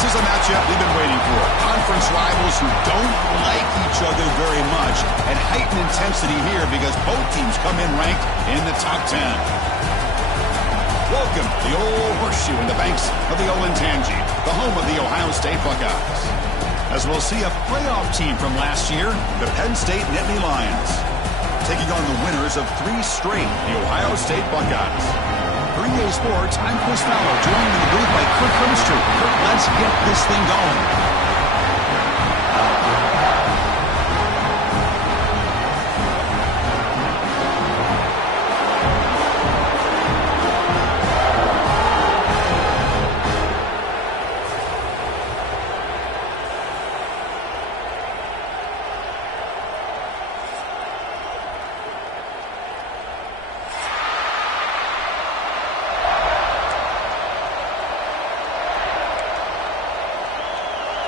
This is a matchup we've been waiting for. Conference rivals who don't like each other very much, and heightened intensity here because both teams come in ranked in the top 10. Welcome to the old horseshoe in the banks of the Olentangy, the home of the Ohio State Buckeyes. As we'll see a playoff team from last year, the Penn State Nittany Lions, taking on the winners of 3 straight, the Ohio State Buckeyes. For EA Sports, I'm Chris Fowler, joined in the booth by Kirk Grimstreet. Kirk, let's get this thing going.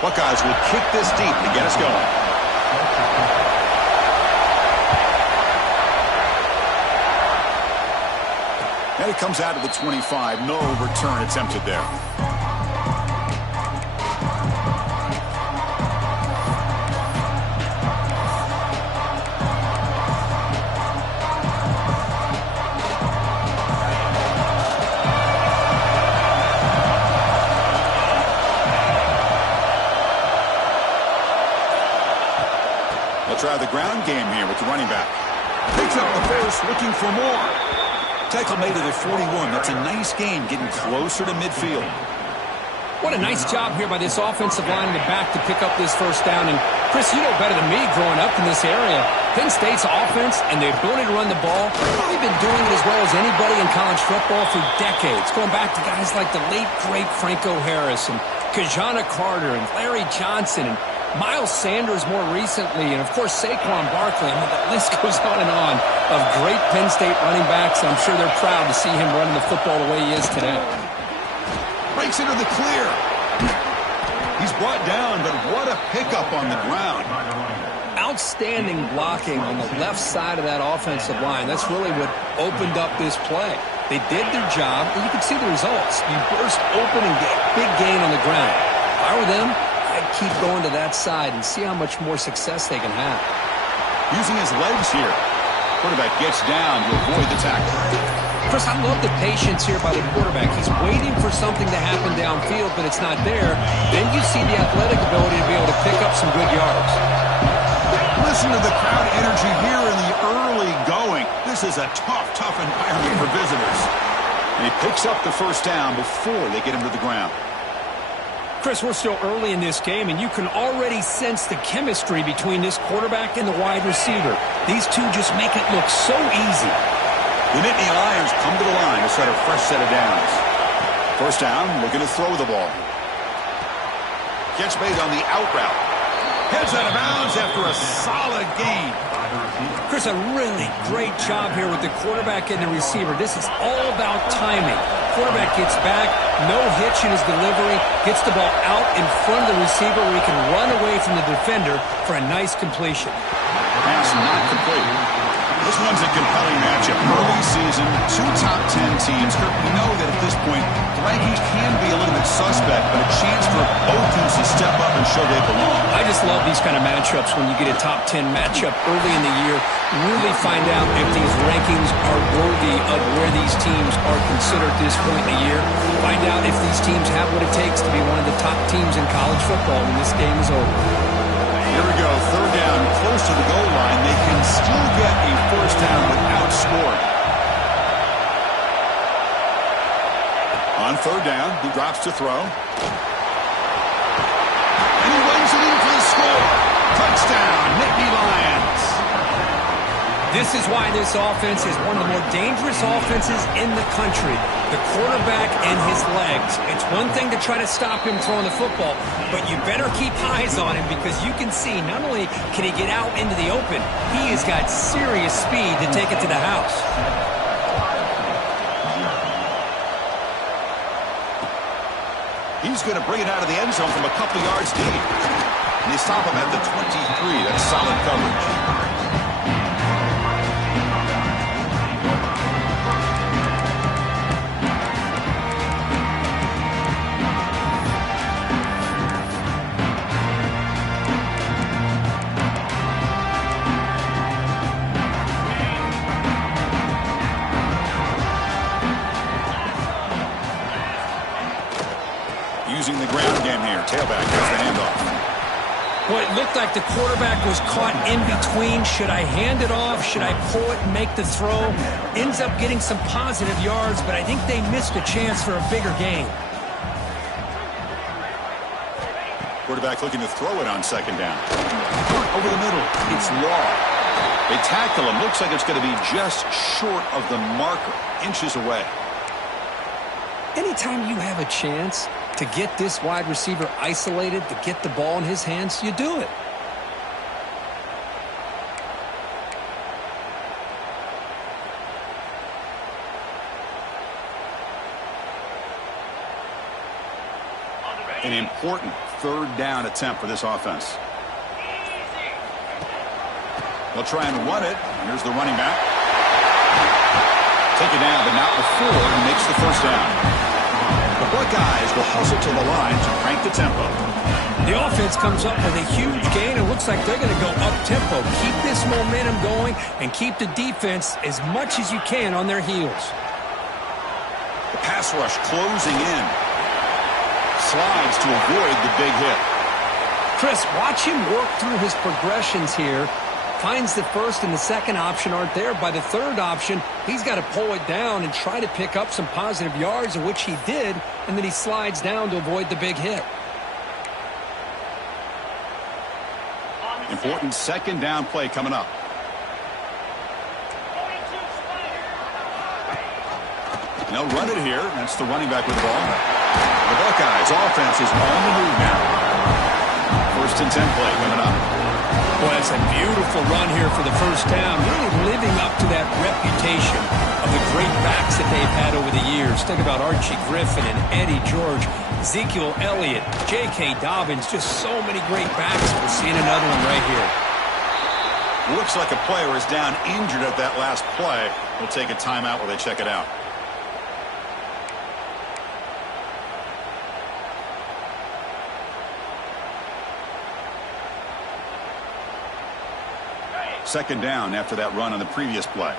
Buckeyes will kick this deep to get us going. And it comes out of the 25. No return attempted there. Try the ground game here with the running back. Picks up the first, looking for more. Tackle made it at 41. That's a nice gain, getting closer to midfield. What a nice job here by this offensive line in the back to pick up this first down. And, Chris, you know better than me growing up in this area. Penn State's offense and the ability to run the ball, they've been doing it as well as anybody in college football for decades, going back to guys like the late, great Franco Harris and Kajana Carter and Larry Johnson and Miles Sanders more recently, and, of course, Saquon Barkley. I mean, the list goes on of great Penn State running backs. I'm sure they're proud to see him running the football the way he is today. Breaks into the clear. He's brought down, but what a pickup on the ground. Outstanding blocking on the left side of that offensive line. That's really what opened up this play. They did their job, and you can see the results. You burst open and get a big gain on the ground. If I were them, I'd keep going to that side and see how much more success they can have. Using his legs here. Quarterback gets down to avoid the tackle. Chris, I love the patience here by the quarterback. He's waiting for something to happen downfield, but it's not there. Then you see the athletic ability to be able to pick up some good yards. Listen to the crowd energy here in the early going. This is a tough environment for visitors. And he picks up the first down before they get him to the ground. Chris, we're still early in this game, and you can already sense the chemistry between this quarterback and the wide receiver. These two just make it look so easy. The Nittany Lions come to the line to set a fresh set of downs. First down, looking to throw the ball. Catch made on the out route. Heads out of bounds after a solid gain. Chris, a really great job here with the quarterback and the receiver. This is all about timing. Quarterback gets back, no hitch in his delivery, gets the ball out in front of the receiver where he can run away from the defender for a nice completion. Pass not complete. This one's a compelling matchup. Early season, 2 top 10 teams. Kirk, we know that at this point, the rankings can be a little bit suspect, but a chance for both teams to step up and show they belong. I just love these kind of matchups when you get a top 10 matchup early in the year. Really find out if these rankings are worthy of where these teams are considered at this point in the year. Find out if these teams have what it takes to be one of the top teams in college football when this game is over. Here we go, third down, close to the goal line. They can still get a first down without scoring. On third down, he drops to throw. And he runs it in for the score. Touchdown, Nittany Lions. This is why this offense is one of the more dangerous offenses in the country. The quarterback and his legs. It's one thing to try to stop him throwing the football, but you better keep eyes on him because you can see not only can he get out into the open, he has got serious speed to take it to the house. He's going to bring it out of the end zone from a couple yards deep. And they stop him at the 23. That's solid coverage. using the ground game here. Tailback has the handoff. Well, it looked like the quarterback was caught in between. Should I hand it off? Should I pull it and make the throw? Ends up getting some positive yards, but I think they missed a chance for a bigger gain. Quarterback looking to throw it on second down. Over the middle. It's Law. They tackle him. Looks like it's going to be just short of the marker. Inches away. Anytime you have a chance to get this wide receiver isolated, to get the ball in his hands, you do it. An important third down attempt for this offense. They'll try and run it. Here's the running back. Take it down, but not before he makes the first down. The Buckeyes will hustle to the line to crank the tempo. The offense comes up with a huge gain. It looks like they're going to go up-tempo. Keep this momentum going and keep the defense as much as you can on their heels. The pass rush closing in. Slides to avoid the big hit. Chris, watch him work through his progressions here. Finds the first and the second option aren't there. By the third option, he's got to pull it down and try to pick up some positive yards, of which he did, and then he slides down to avoid the big hit. Important second down play coming up. And they'll run it here. That's the running back with the ball. The Buckeyes offense is on the move now. First and 10 play coming up. Well, that's a beautiful run here for the first down. Really living up to that reputation of the great backs that they've had over the years. Think about Archie Griffin and Eddie George, Ezekiel Elliott, J.K. Dobbins, just so many great backs. We're seeing another one right here. Looks like a player is down injured at that last play. We'll take a timeout while they check it out. Second down after that run on the previous play.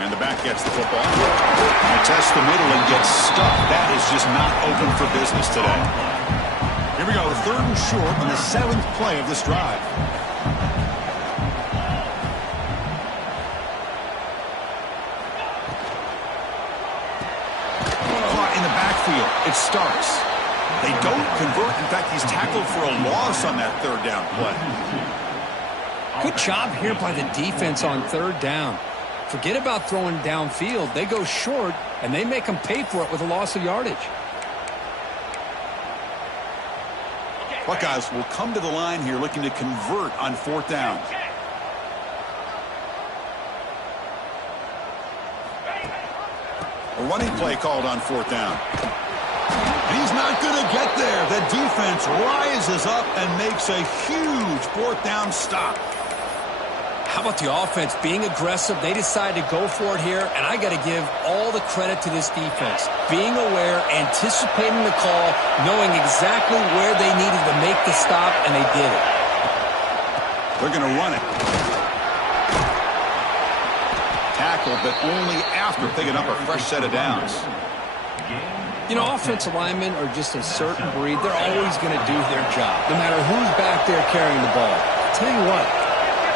And the back gets the football. And tests the middle and gets stuck. That is just not open for business today. Here we go, third and short on the 7th play of this drive. Caught in the backfield. It starts. They don't convert. In fact, he's tackled for a loss on that third down play. Good job here by the defense on third down. Forget about throwing downfield. They go short, and they make them pay for it with a loss of yardage. Buckeyes will come to the line here looking to convert on fourth down. A running play called on fourth down. He's not going to get there. The defense rises up and makes a huge fourth down stop. How about the offense being aggressive? They decide to go for it here, and I got to give all the credit to this defense. Being aware, anticipating the call, knowing exactly where they needed to make the stop, and they did it. They're going to run it. Tackle, but only after picking up a fresh set of downs. You know, offensive linemen are just a certain breed. They're always going to do their job, no matter who's back there carrying the ball. I'll tell you what,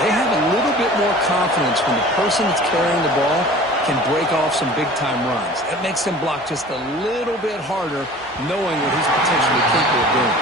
they have a little bit more confidence when the person that's carrying the ball can break off some big-time runs. That makes them block just a little bit harder, knowing what he's potentially capable of doing.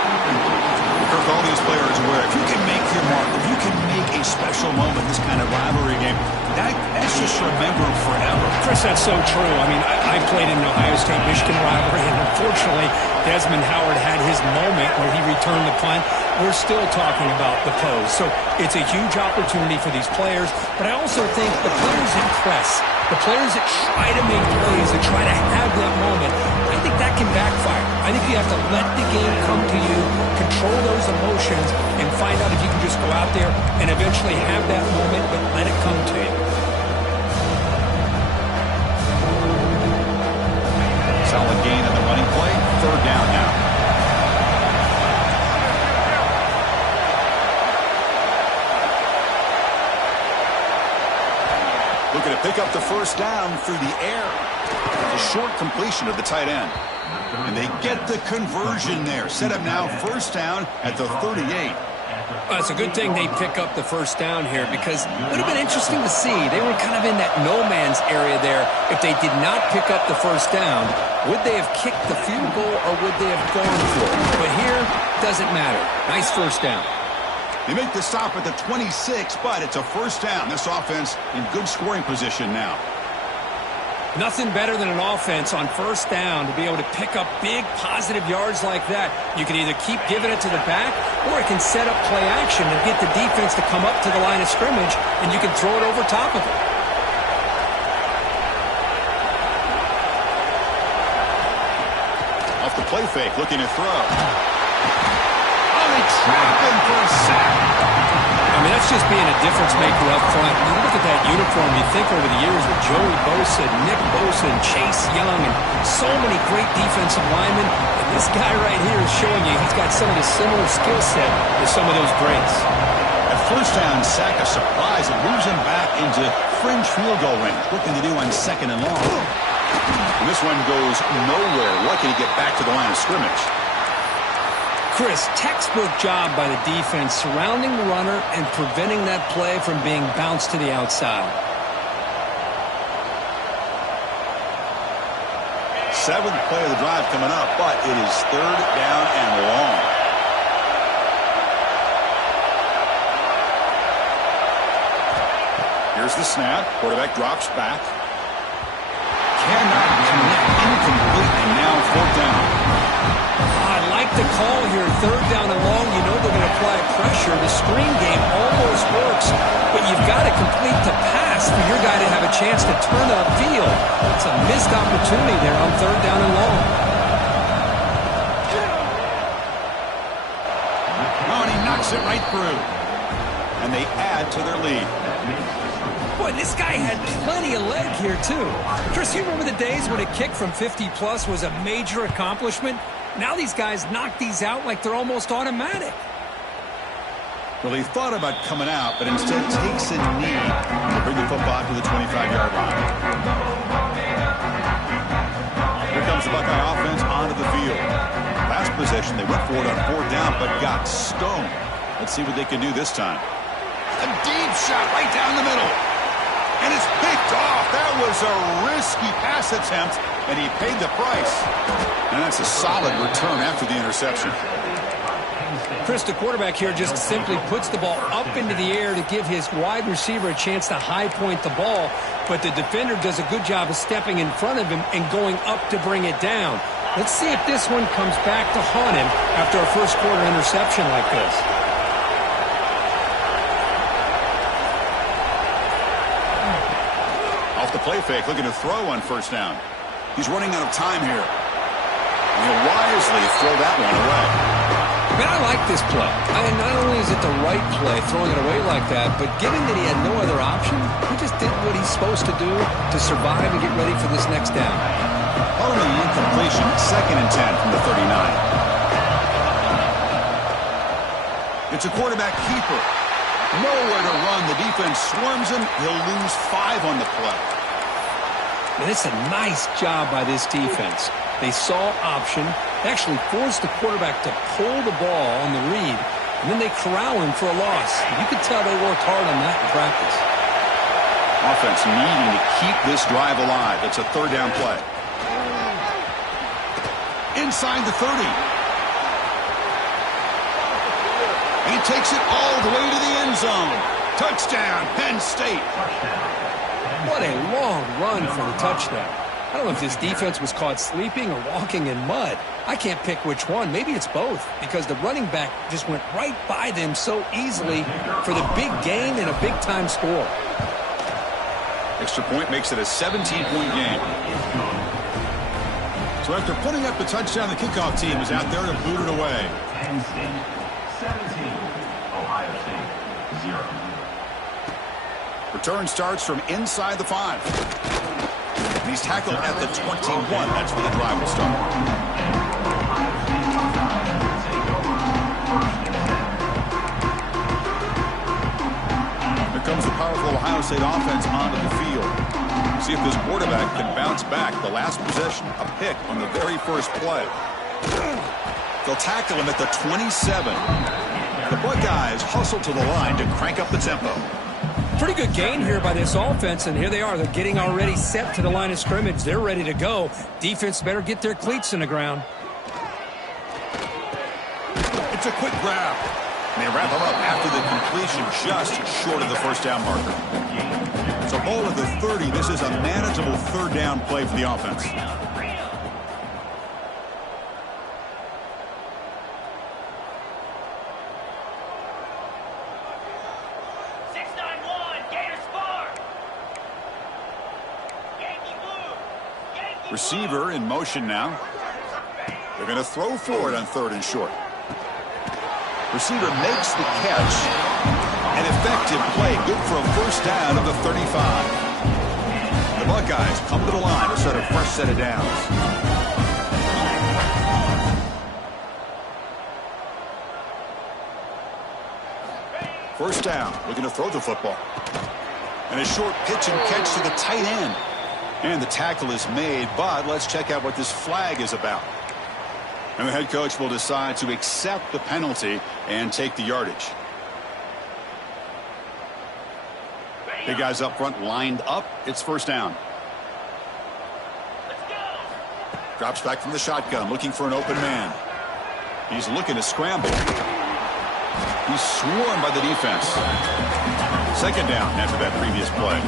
Kirk, all these players aware, if you can make your mark, if you can make a special moment, this kind of rivalry game, that's just remembered forever. Chris, that's so true. I mean, I played in an Ohio State-Michigan rivalry, and unfortunately, Desmond Howard had his moment where he returned the punt. We're still talking about the pose. So it's a huge opportunity for these players, but I also think the players that press, the players that try to make plays, that try to have that moment, I think that can backfire. I think you have to let the game come to you, control those emotions, and find out if you can just go out there and eventually have that moment, but let it come to you. Solid gain on the running play. Third down now. Looking to pick up the first down through the air. A short completion of the tight end. And they get the conversion there. Set up now first down at the 38. Well, it's a good thing they pick up the first down here because it would have been interesting to see. They were kind of in that no man's area there. If they did not pick up the first down, would they have kicked the field goal or would they have gone for it? But here, doesn't matter. Nice first down. They make the stop at the 26, but it's a first down. This offense in good scoring position now. Nothing better than an offense on first down to be able to pick up big positive yards like that. You can either keep giving it to the back or it can set up play action and get the defense to come up to the line of scrimmage and you can throw it over top of it. Off the play fake, looking to throw. Oh, they trap him for a sack. I mean, that's just being a difference maker up front. You look at that uniform, you think over the years with Joey Bosa, Nick Bosa, and Chase Young, and so many great defensive linemen. And this guy right here is showing you he's got some of the similar skill set as some of those greats. At first down, sack a surprise. It moves him back into fringe field goal range. Looking to do on second and long. And this one goes nowhere. Lucky to get back to the line of scrimmage. Chris, textbook job by the defense surrounding the runner and preventing that play from being bounced to the outside. Seventh play of the drive coming up, but it is third down and long. Here's the snap. Quarterback drops back. Cannot connect. Incomplete, and now fourth down. The call here, third down and long, you know they're going to apply pressure. The screen game almost works, but you've got to complete the pass for your guy to have a chance to turn upfield. It's a missed opportunity there on third down and long. Oh, and he knocks it right through. And they add to their lead. Boy, this guy had plenty of leg here, too. Chris, you remember the days when a kick from 50-plus was a major accomplishment? Now these guys knock these out like they're almost automatic. Well, he thought about coming out, but instead takes a knee to bring the football to the 25-yard line. Here comes the Buckeye offense onto the field. Last possession, they went for it on fourth down, but got stoned. Let's see what they can do this time. A deep shot right down the middle. And it's picked off. That was a risky pass attempt, and he paid the price. And that's a solid return after the interception. Chris, the quarterback here just simply puts the ball up into the air to give his wide receiver a chance to high point the ball, but the defender does a good job of stepping in front of him and going up to bring it down. Let's see if this one comes back to haunt him after a first quarter interception like this. Off the play fake, looking to throw on first down. He's running out of time here. And he'll wisely throw that one away. Man, I like this play. I mean, not only is it the right play, throwing it away like that, but given that he had no other option, he just did what he's supposed to do to survive and get ready for this next down. Following the incompletion, 2nd and 10 from the 39. It's a quarterback keeper. Nowhere to run. The defense swarms him. He'll lose 5 on the play. And it's a nice job by this defense. They saw option, actually forced the quarterback to pull the ball on the read, and then they corral him for a loss. You could tell they worked hard on that in practice. Offense needing to keep this drive alive. It's a third down play. Inside the 30. He takes it all the way to the end zone. Touchdown, Penn State. What a long run for the touchdown. I don't know if this defense was caught sleeping or walking in mud. I can't pick which one. Maybe it's both, because the running back just went right by them so easily for the big gain and a big-time score. Extra point makes it a 17-point game. So after putting up the touchdown, the kickoff team is out there to boot it away. Penn State 17, Ohio State 0. Return starts from inside the 5. And he's tackled at the 21. That's where the drive will start. Here comes the powerful Ohio State offense onto the field. See if this quarterback can bounce back. The last possession, a pick on the very first play. They'll tackle him at the 27. The Buckeyes hustle to the line to crank up the tempo. Pretty good gain here by this offense, and here they are. They're getting already set to the line of scrimmage. They're ready to go. Defense better get their cleats in the ground. It's a quick grab. And they wrap him up after the completion just short of the first down marker. It's a ball at the 30. This is a manageable third down play for the offense. Receiver in motion now. They're going to throw for it on 3rd and short. Receiver makes the catch. An effective play. Good for a first down of the 35. The Buckeyes come to the line to set a fresh set of downs. First down. Looking to throw the football. And a short pitch and catch to the tight end. And the tackle is made, but let's check out what this flag is about. And the head coach will decide to accept the penalty and take the yardage. Big guys up front lined up. It's first down. Drops back from the shotgun, looking for an open man. He's looking to scramble. He's swarmed by the defense. Second down after that previous play.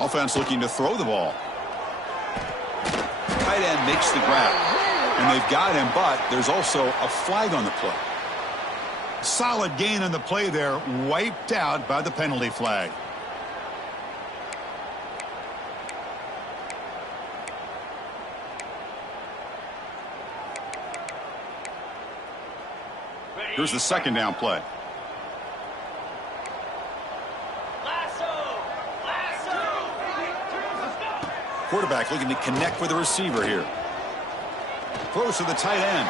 Offense looking to throw the ball. Tight end makes the grab. And they've got him, but there's also a flag on the play. Solid gain on the play there, wiped out by the penalty flag. Here's the second down play. Quarterback looking to connect with the receiver here. Throws to the tight end.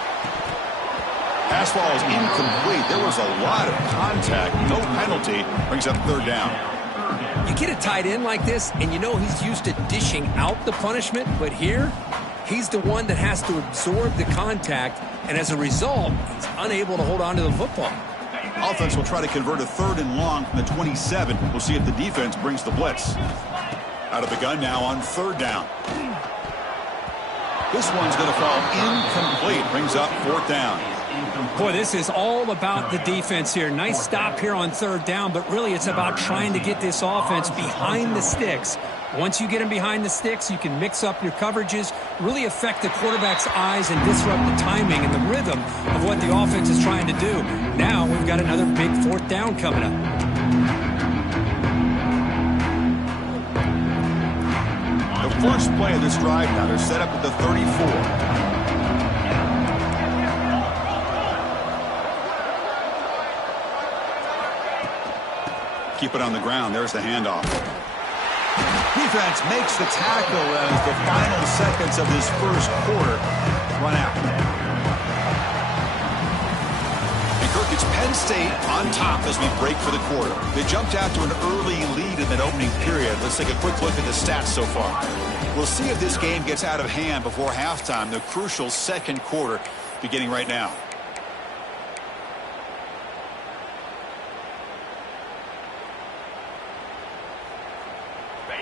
Pass ball is incomplete. There was a lot of contact. No penalty. Brings up third down. You get a tight end like this, and you know he's used to dishing out the punishment, but here, he's the one that has to absorb the contact, and as a result, he's unable to hold on to the football. Offense will try to convert a 3rd and long from the 27. We'll see if the defense brings the blitz. Out of the gun now on 3rd down. This one's going to fall incomplete. Brings up 4th down. Boy, this is all about the defense here. Nice stop here on 3rd down, but really it's about trying to get this offense behind the sticks. Once you get them behind the sticks, you can mix up your coverages, really affect the quarterback's eyes and disrupt the timing and the rhythm of what the offense is trying to do. Now we've got another big 4th down coming up. The first play of this drive now, they're set up at the 34. Keep it on the ground. There's the handoff. Defense makes the tackle as the final seconds of this first quarter run out. And Kirk, it's Penn State on top as we break for the quarter. They jumped out to an early lead in that opening period. Let's take a quick look at the stats so far. We'll see if this game gets out of hand before halftime, the crucial second quarter beginning right now.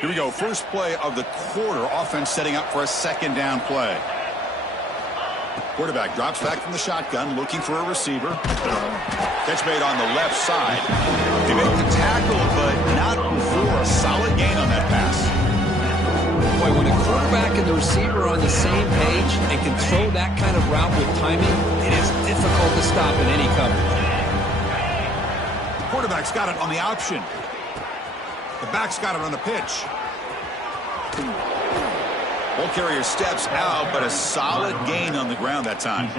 Here we go. First play of the quarter. Offense setting up for a second down play. Quarterback drops back from the shotgun, looking for a receiver. Catch made on the left side. They make the tackle, but not before a solid gain on that pass. Boy, when a quarterback and the receiver are on the same page and can throw that kind of route with timing, it is difficult to stop in any coverage. Quarterback's got it on the option. The back's got it on the pitch. Ball carrier steps out, but a solid gain on the ground that time.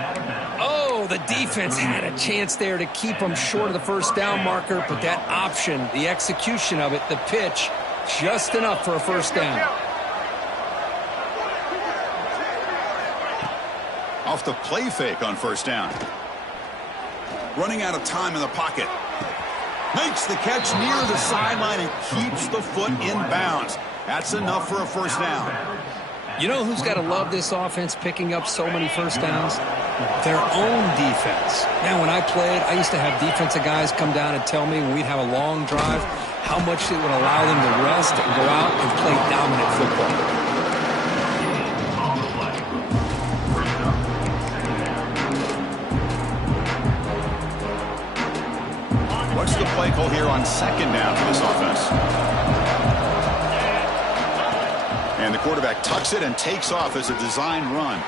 Oh, the defense had a chance there to keep them short of the first down marker, but that option, the execution of it, the pitch, just enough for a first down. Off the play fake on first down. Running out of time in the pocket. Makes the catch near the sideline and keeps the foot in bounds. That's enough for a first down. You know who's got to love this offense picking up so many first downs? Their own defense. Man, when I played, I used to have defensive guys come down and tell me when we'd have a long drive how much it would allow them to rest and go out and play dominant football. What's the play call here on second down for this offense? And the quarterback tucks it and takes off as a design run.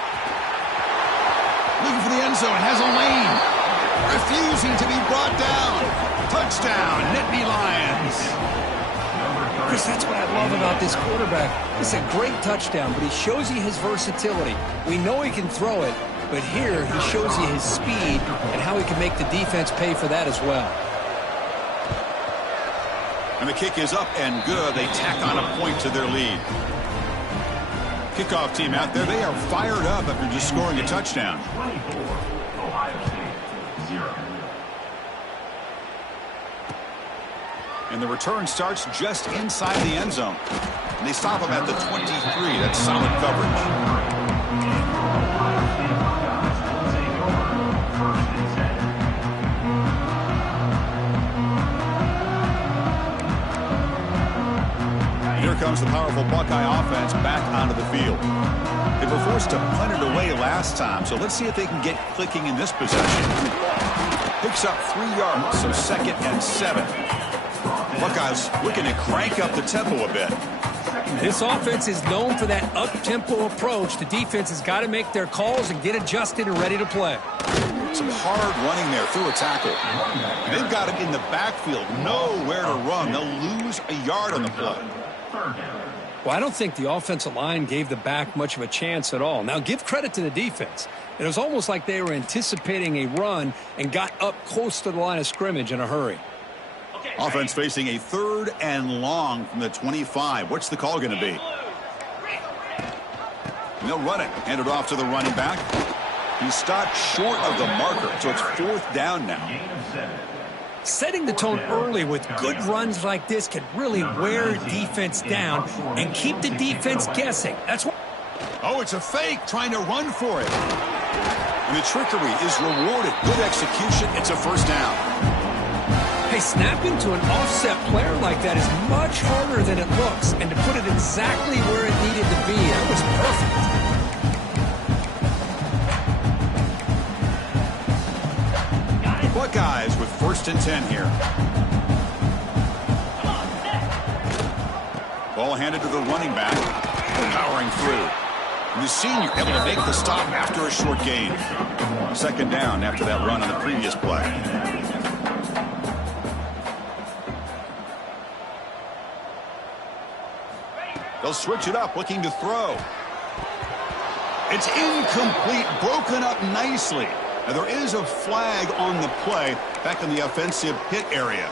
Looking for the end zone, has a lane. Refusing to be brought down. Touchdown, Nittany Lions. Chris, that's what I love about this quarterback. It's a great touchdown, but he shows you his versatility. We know he can throw it, but here he shows you his speed and how he can make the defense pay for that as well. And the kick is up and good. They tack on a point to their lead. Kickoff team out there, they are fired up after just scoring a touchdown. 24, Ohio State, 0. And the return starts just inside the end zone. And they stop him at the 23. That's solid coverage. Here comes the powerful Buckeye offense back onto the field. They were forced to punt it away last time, so let's see if they can get clicking in this possession. Picks up 3 yards, so 2nd and 7. Buckeyes looking to crank up the tempo a bit. This offense is known for that up-tempo approach. The defense has got to make their calls and get adjusted and ready to play. Some hard running there through a tackle. And they've got it in the backfield, nowhere to run. They'll lose a yard on the play. Well, I don't think the offensive line gave the back much of a chance at all. Now, give credit to the defense. It was almost like they were anticipating a run and got up close to the line of scrimmage in a hurry. Offense facing a 3rd and long from the 25. What's the call going to be? And they'll run it. Hand it off to the running back. He stopped short of the marker, so it's 4th down now. Setting the tone early with good runs like this can really wear defense down and keep the defense guessing. That's what. Oh, it's a fake, trying to run for it. And the trickery is rewarded. Good execution. It's a first down. Hey, snapping to an offset player like that is much harder than it looks. And to put it exactly where it needed to be, that was perfect. Buckeyes with 1st and 10 here. Ball handed to the running back. Powering through. And the senior able to make the stop after a short gain. 2nd down after that run on the previous play. They'll switch it up, looking to throw. It's incomplete, broken up nicely. Now, there is a flag on the play back in the offensive hit area.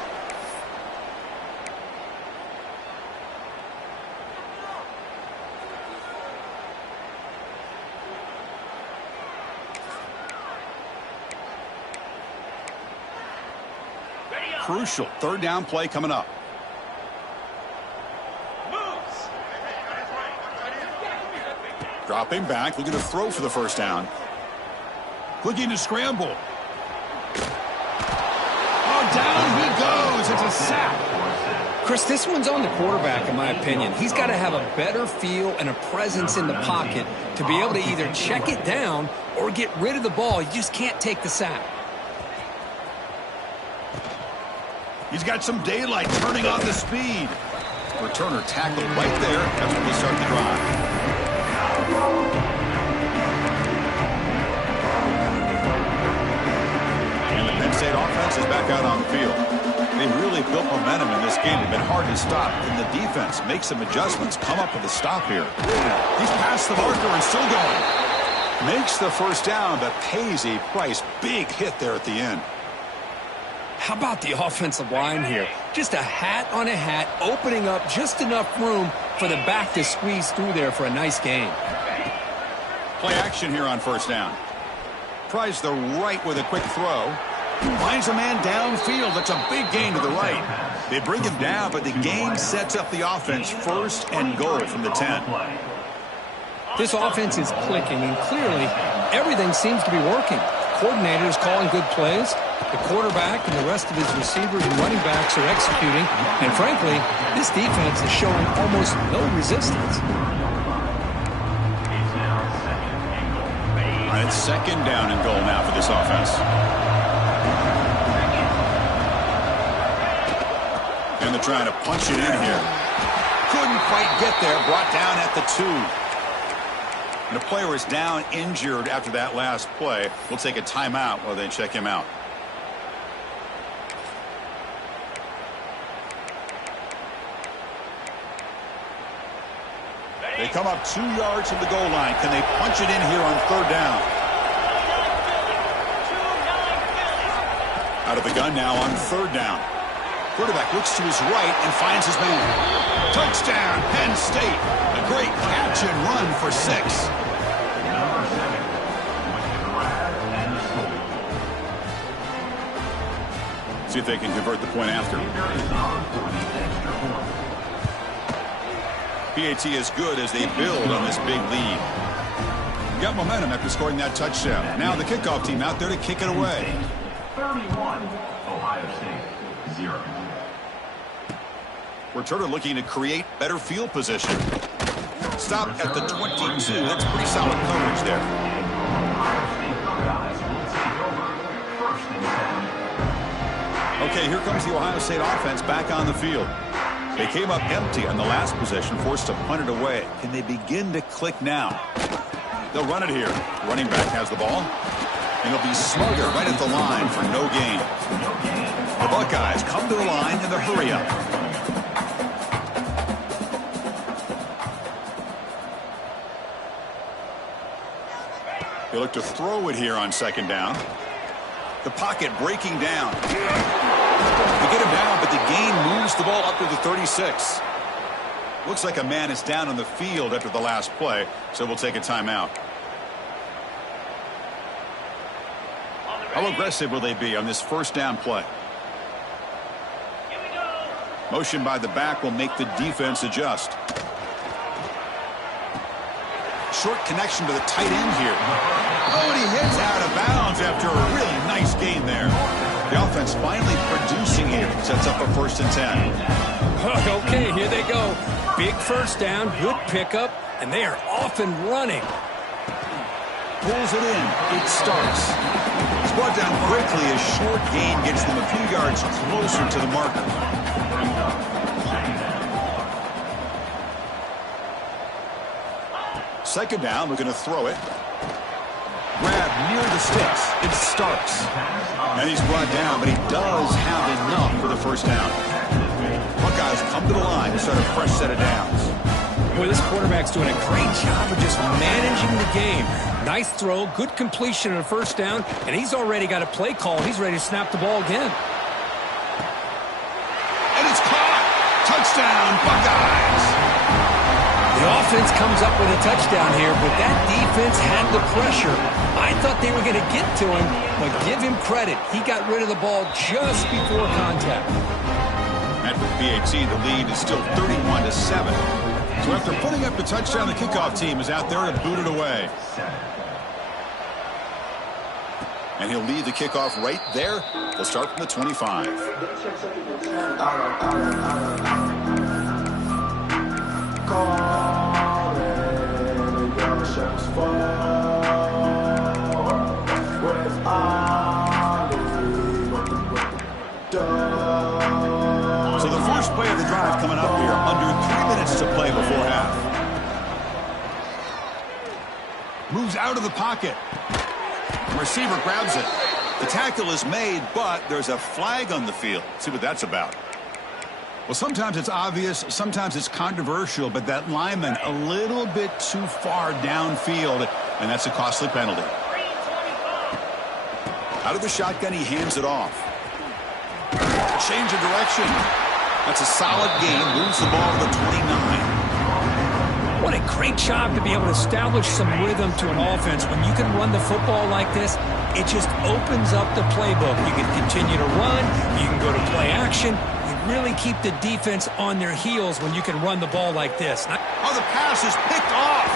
Crucial 3rd down play coming up. Dropping back, looking to throw for the first down. Looking to scramble. Oh, down he goes. It's a sack. Chris, this one's on the quarterback, in my opinion. He's got to have a better feel and a presence in the pocket to be able to either check it down or get rid of the ball. You just can't take the sack. He's got some daylight turning on the speed. Returner tackled right there. That's when they start the drive. And the Penn State offense is back out on the field. They've really built momentum in this game. It's been hard to stop. And the defense makes some adjustments. Come up with a stop here. He's past the marker and still going. Makes the first down, but pays a price. Big hit there at the end. How about the offensive line here? Just a hat on a hat, opening up just enough room for the back to squeeze through there for a nice gain. Play action here on first down. Tries the right with a quick throw. Finds a man downfield. That's a big gain to the right. They bring him down, but the game sets up the offense 1st and goal from the 10. This offense is clicking, and clearly everything seems to be working. The coordinator is calling good plays. The quarterback and the rest of his receivers and running backs are executing. And frankly, this defense is showing almost no resistance. All right, it's 2nd down and goal now for this offense. And they're trying to punch it in here. Couldn't quite get there. Brought down at the 2. And the player is down injured after that last play. We'll take a timeout while they check him out. They come up 2 yards from the goal line. Can they punch it in here on 3rd down? Out of the gun now on 3rd down. Quarterback looks to his right and finds his man. Touchdown, Penn State. A great catch and run for 6. See if they can convert the point after. PAT is good as they build on this big lead. Got momentum after scoring that touchdown. Now the kickoff team out there to kick it away. 31, Ohio State, 0. Returner looking to create better field position. Stop at the 22. That's pretty solid coverage there. Okay, here comes the Ohio State offense back on the field. They came up empty on the last possession, forced to punt it away. Can they begin to click now? They'll run it here. Running back has the ball. And it'll be Slugger right at the line for no gain. The Buckeyes come to the line in the hurry up. They look to throw it here on 2nd down. The pocket breaking down. They get him down, but the gain moves the ball up to the 36. Looks like a man is down on the field after the last play, so we'll take a timeout. How aggressive will they be on this 1st down play? Motion by the back will make the defense adjust. Short connection to the tight end here. Oh, and he hits out of bounds after a really nice gain there. The offense finally producing here. Sets up a 1st and 10. Okay, here they go. Big 1st down, good pickup, and they are off and running. Pulls it in. It starts. It's brought down quickly as short gain gets them a few yards closer to the marker. Second down, we're going to throw it. Grab near the sticks. It starts. And he's brought down, but he does have enough for the 1st down. Buckeyes come to the line to start a fresh set of downs. Boy, this quarterback's doing a great job of just managing the game. Nice throw, good completion on a 1st down, and he's already got a play call. He's ready to snap the ball again. And it's caught. Touchdown, Buckeyes. The offense comes up with a touchdown here, but that defense had the pressure. I thought they were going to get to him, but give him credit. He got rid of the ball just before contact. And for PAT, the lead is still 31-7. So after putting up the touchdown, the kickoff team is out there to boot it away. And he'll lead the kickoff right there. They'll start from the 25. So the first play of the drive coming up here, under 3 minutes to play before half. Moves out of the pocket. The receiver grabs it. The tackle is made, but there's a flag on the field. See what that's about. Well, sometimes it's obvious, sometimes it's controversial, but that lineman a little bit too far downfield, and that's a costly penalty. Out of the shotgun, he hands it off. Change of direction. That's a solid gain. Moves the ball to the 29. What a great job to be able to establish some rhythm to an offense. When you can run the football like this, it just opens up the playbook. You can continue to run. You can go to play action. You really keep the defense on their heels when you can run the ball like this. Oh, the pass is picked off.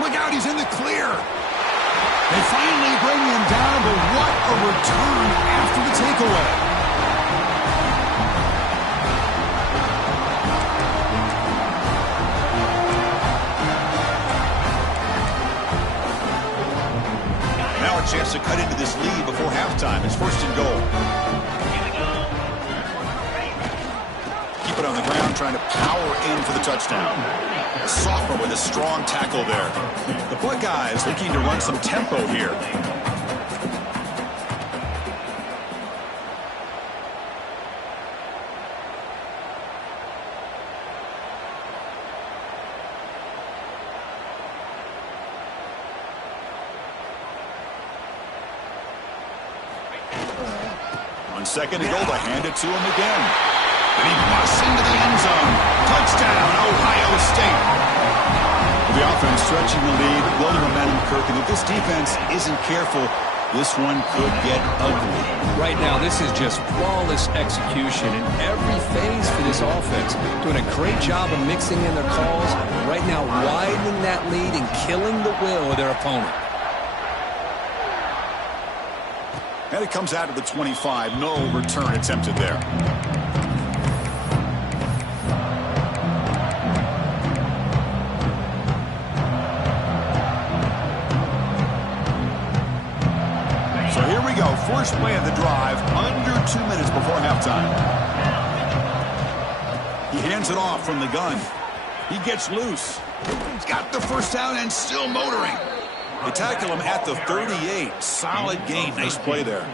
Look out, he's in the clear. They finally bring him down, but what a return after the takeaway. Now a chance to cut into this lead before halftime. It's 1st and goal. Keep it on the ground, trying to power in for the touchdown. A sophomore with a strong tackle there. The Buckeyes looking to run some tempo here. On 2nd and goal, they hand it to him again. And he busts into the end zone. Touchdown, Ohio State. The offense stretching the lead, building momentum, Kirk. And if this defense isn't careful, this one could get ugly. Right now, this is just flawless execution in every phase for this offense. Doing a great job of mixing in their calls. Right now, widening that lead and killing the will of their opponent. And it comes out of the 25. No return attempted there. So here we go. First play of the drive. Under 2 minutes before halftime. He hands it off from the gun. He gets loose. He's got the first down and still motoring. They tackle him at the 38. Solid gain. Nice play there.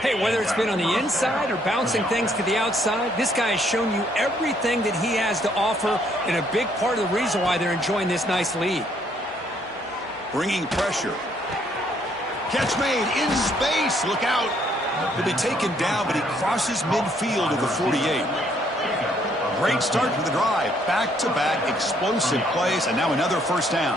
Hey, whether it's been on the inside or bouncing things to the outside, this guy has shown you everything that he has to offer, and a big part of the reason why they're enjoying this nice lead. Bringing pressure. Catch made in space. Look out. He'll be taken down, but he crosses midfield at the 48. Great start to the drive. Back-to-back explosive plays, and now another first down.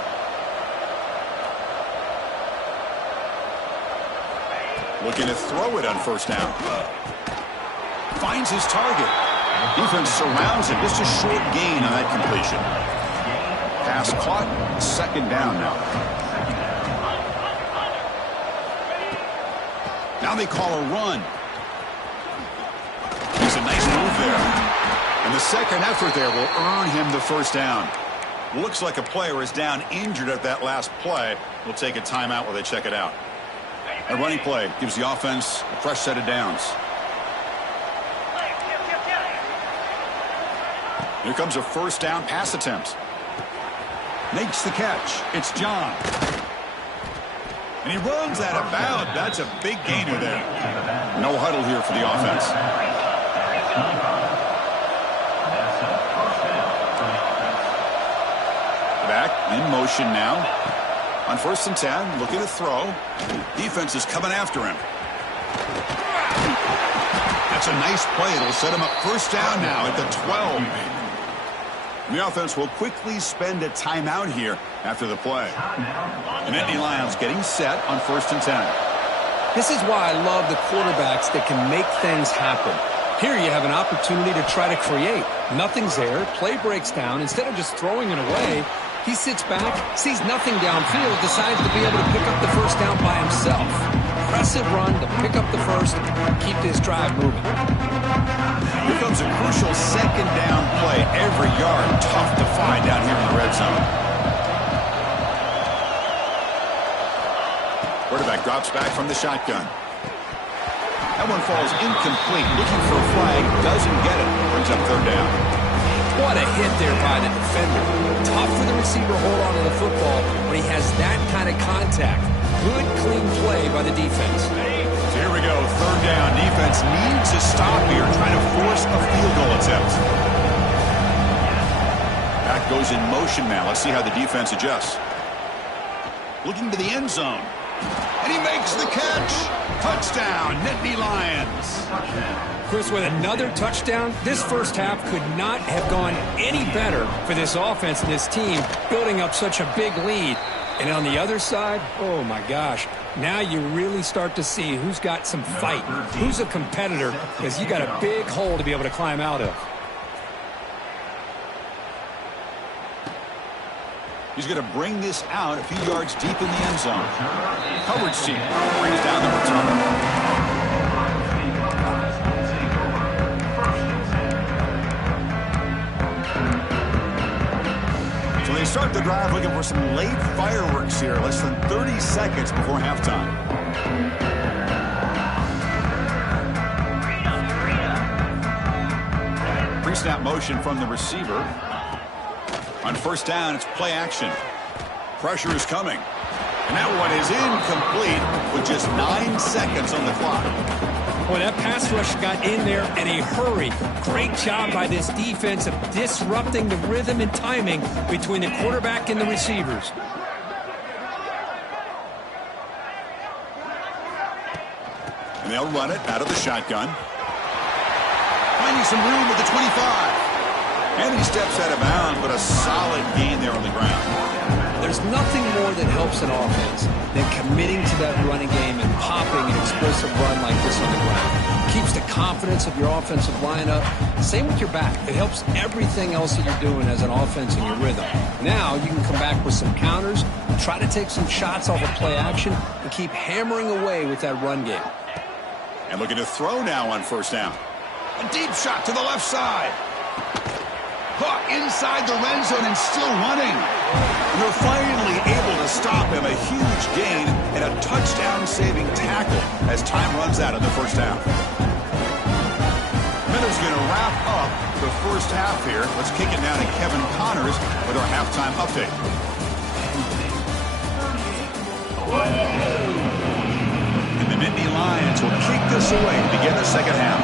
Looking to throw it on first down. Finds his target. Defense surrounds him. Just a short gain on that completion. Pass caught. 2nd down now. Now they call a run. He's a nice move there. And the second effort there will earn him the first down. Looks like a player is down injured at that last play. We'll take a timeout while they check it out. A running play gives the offense a fresh set of downs. Here comes a first down pass attempt. Makes the catch. It's John. And he runs out of bounds. That's a big gainer there. No huddle here for the offense. Back in motion now. On 1st and 10, looking to throw. Defense is coming after him. That's a nice play. It'll set him up first down now at the 12. The offense will quickly spend a timeout here after the play. The Nittany Lions getting set on 1st and 10. This is why I love the quarterbacks that can make things happen. Here you have an opportunity to try to create. Nothing's there. Play breaks down. Instead of just throwing it away, he sits back, sees nothing downfield, decides to be able to pick up the first down by himself. Impressive run to pick up the first, keep this drive moving. Here comes a crucial 2nd down play. Every yard tough to find down here in the red zone. Quarterback drops back from the shotgun. That one falls incomplete. Looking for a flag, doesn't get it. Brings up 3rd down. What a hit there by the defender. Tough for the receiver to hold on to the football when he has that kind of contact. Good, clean play by the defense. So here we go, 3rd down. Defense needs to stop here, trying to force a field goal attempt. Back goes in motion now. Let's see how the defense adjusts. Looking to the end zone. And he makes the catch. Touchdown, Nittany Lions. Chris, with another touchdown, this first half could not have gone any better for this offense and this team, building up such a big lead. And on the other side, oh my gosh, now you really start to see who's got some fight, who's a competitor, because you got a big hole to be able to climb out of. He's going to bring this out a few yards deep in the end zone. Coverage team brings down the return. So they start the drive looking for some late fireworks here, less than 30 seconds before halftime. Pre-snap motion from the receiver. On first down, it's play action. Pressure is coming. And that one is incomplete with just 9 seconds on the clock. Well, that pass rush got in there in a hurry. Great job by this defense of disrupting the rhythm and timing between the quarterback and the receivers. And they'll run it out of the shotgun. Finding some room at the 25. And he steps out of bounds, but a solid gain there on the ground. There's nothing more that helps an offense than committing to that running game and popping an explosive run like this on the ground. Keeps the confidence of your offensive lineup. Same with your back. It helps everything else that you're doing as an offense in your rhythm. Now you can come back with some counters, try to take some shots off of play action, and keep hammering away with that run game. And looking to throw now on first down. A deep shot to the left side. Caught inside the red zone and still running. They're finally able to stop him. A huge gain and a touchdown-saving tackle as time runs out in the first half. Minnows going to wrap up the first half here. Let's kick it now to Kevin Connors with our halftime update. And the Nittany Lions will kick this away to begin the second half.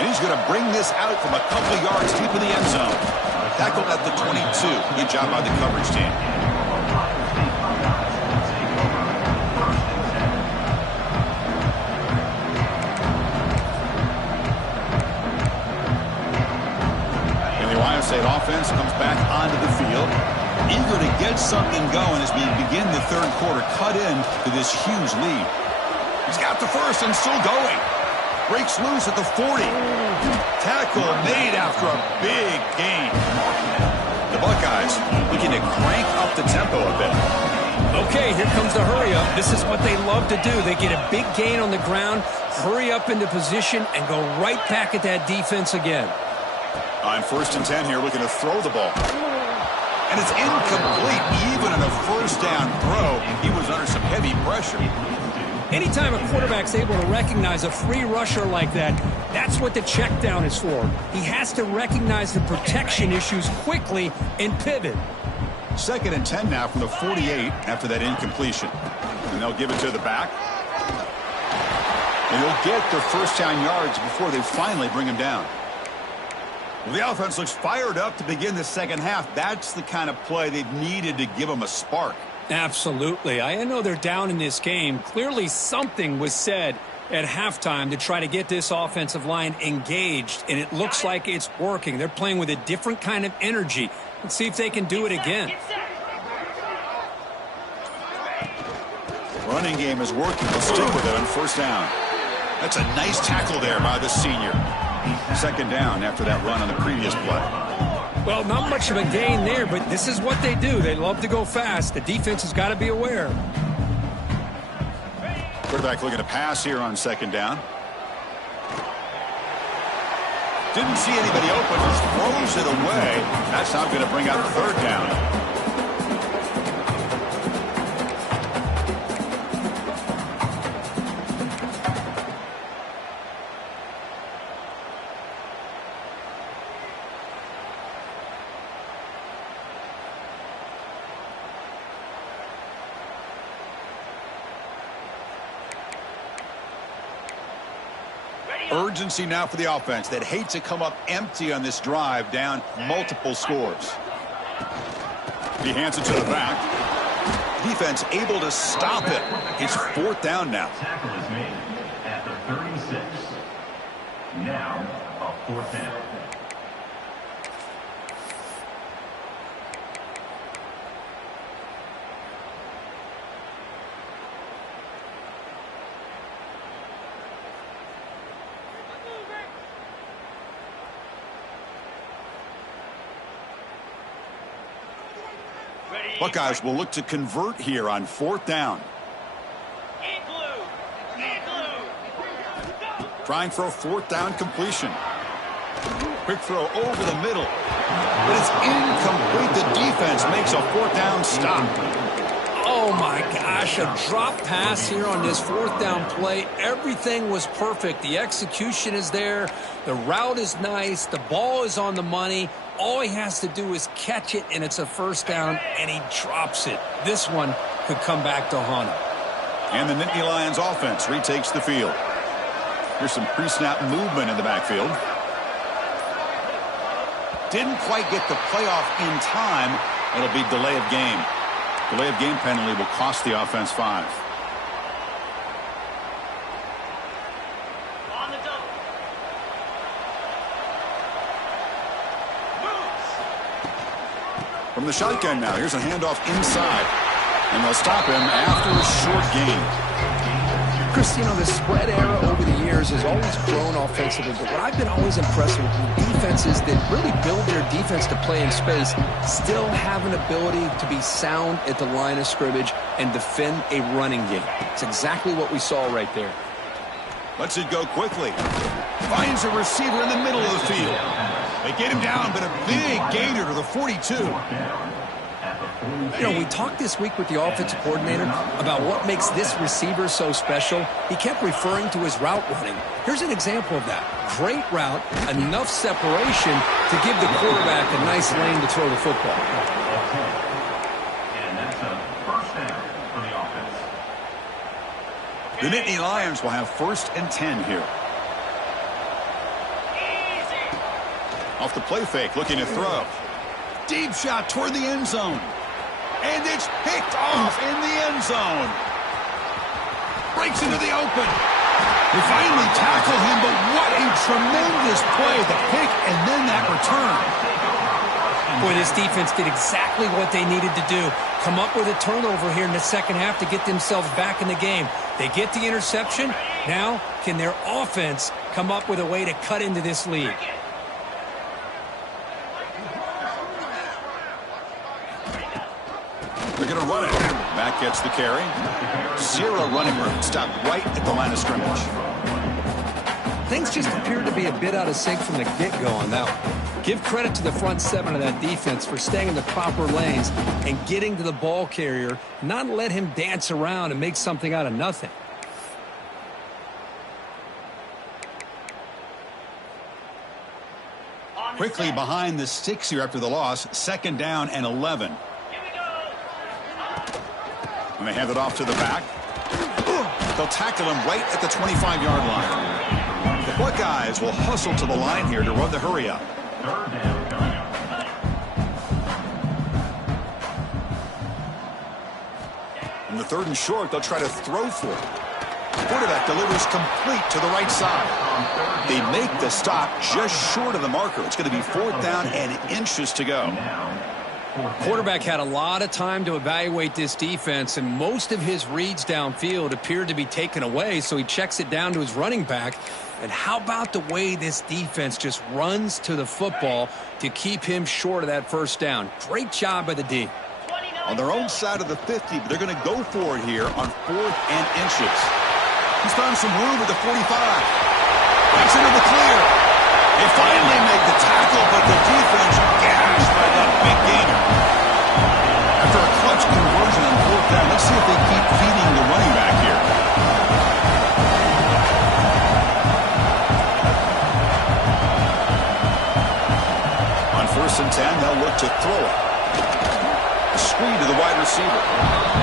And he's going to bring this out from a couple of yards deep in the end zone. Tackled at the 22. Good job by the coverage team. And the Ohio State offense comes back onto the field. Eager to get something going as we begin the third quarter. Cut in to this huge lead. He's got the first and still going. Breaks loose at the 40. Tackle made after a big gain. The Buckeyes looking to crank up the tempo a bit. Okay, here comes the hurry up. This is what they love to do. They get a big gain on the ground, hurry up into position, and go right back at that defense again. On first and 10 here, looking to throw the ball. And it's incomplete. Even on a first down throw, he was under some heavy pressure. Anytime a quarterback's able to recognize a free rusher like that, that's what the check down is for. He has to recognize the protection issues quickly and pivot. Second and 10 now from the 48 after that incompletion. And they'll give it to the back. And they'll get their first down yards before they finally bring him down. Well, the offense looks fired up to begin the second half. That's the kind of play they've needed to give them a spark. Absolutely. I know they're down in this game. Clearly something was said at halftime to try to get this offensive line engaged, and it looks like it's working. They're playing with a different kind of energy. Let's see if they can do it again. Running game is working. Let's stick with it on first down. That's a nice tackle there by the senior. Second down after that run on the previous play. Well, not much of a gain there, but this is what they do. They love to go fast. The defense has got to be aware. Quarterback looking to pass here on second down. Didn't see anybody open, just throws it away. That's not going to bring out third down. Urgency now for the offense that hates to come up empty on this drive, down multiple scores. He hands it to the back. Defense able to stop it. It's 4th down now. Tackle is made at the 36. Now, a 4th down. Buckeyes will look to convert here on 4th down. Trying for a 4th down completion. Quick throw over the middle. But it's incomplete. The defense makes a 4th down stop. Oh, my gosh, a drop pass here on this 4th down play. Everything was perfect. The execution is there. The route is nice. The ball is on the money. All he has to do is catch it, and it's a 1st down, and he drops it. This one could come back to haunt him. And the Nittany Lions offense retakes the field. Here's some pre-snap movement in the backfield. Didn't quite get the playoff in time. It'll be delay of game. Delay of game penalty will cost the offense 5. From the shotgun now, here's a handoff inside. And they'll stop him after a short gain. Chris, you know, the spread era over the years has always grown offensively, but what I've been always impressed with defenses that really build their defense to play in space still have an ability to be sound at the line of scrimmage and defend a running game. It's exactly what we saw right there. Lets it go quickly. Finds a receiver in the middle of the field. They get him down, but a big gainer to the 42. You know, we talked this week with the offensive coordinator about what makes this receiver so special. He kept referring to his route running. Here's an example of that. Great route, enough separation to give the quarterback a nice lane to throw the football. And that's a 1st down for the offense. The Nittany Lions will have 1st and 10 here. Off the play fake, looking to throw. Deep shot toward the end zone. And it's picked off in the end zone. Breaks into the open. They finally tackle him, but what a tremendous play. The pick and then that return. Boy, this defense did exactly what they needed to do. Come up with a turnover here in the second half to get themselves back in the game. They get the interception. Now, can their offense come up with a way to cut into this lead? They're going to run it. Back gets the carry. 0 running room. Stopped right at the line of scrimmage. Things just appeared to be a bit out of sync from the get-go on that one. Give credit to the front 7 of that defense for staying in the proper lanes and getting to the ball carrier, not let him dance around and make something out of nothing. Quickly behind the 6 here after the loss. 2nd down and 11. And they hand it off to the back. They'll tackle him right at the 25-yard line. The Buckeyes will hustle to the line here to run the hurry-up. 3rd down coming up. In the 3rd and short, they'll try to throw for it. Quarterback delivers complete to the right side. They make the stop just short of the marker. It's going to be 4th down and inches to go. Quarterback had a lot of time to evaluate this defense, and most of his reads downfield appeared to be taken away, so he checks it down to his running back. And how about the way this defense just runs to the football to keep him short of that 1st down? Great job by the D. On their own side of the 50, but they're going to go for it here on 4th and inches. He's found some room at the 45. Breaks into the clear. They finally make the tackle, but the defense gashed by that big gainer. After a clutch conversion on 4th down, let's see if they keep feeding the running back here. On 1st and 10, they'll look to throw it. A screen to the wide receiver.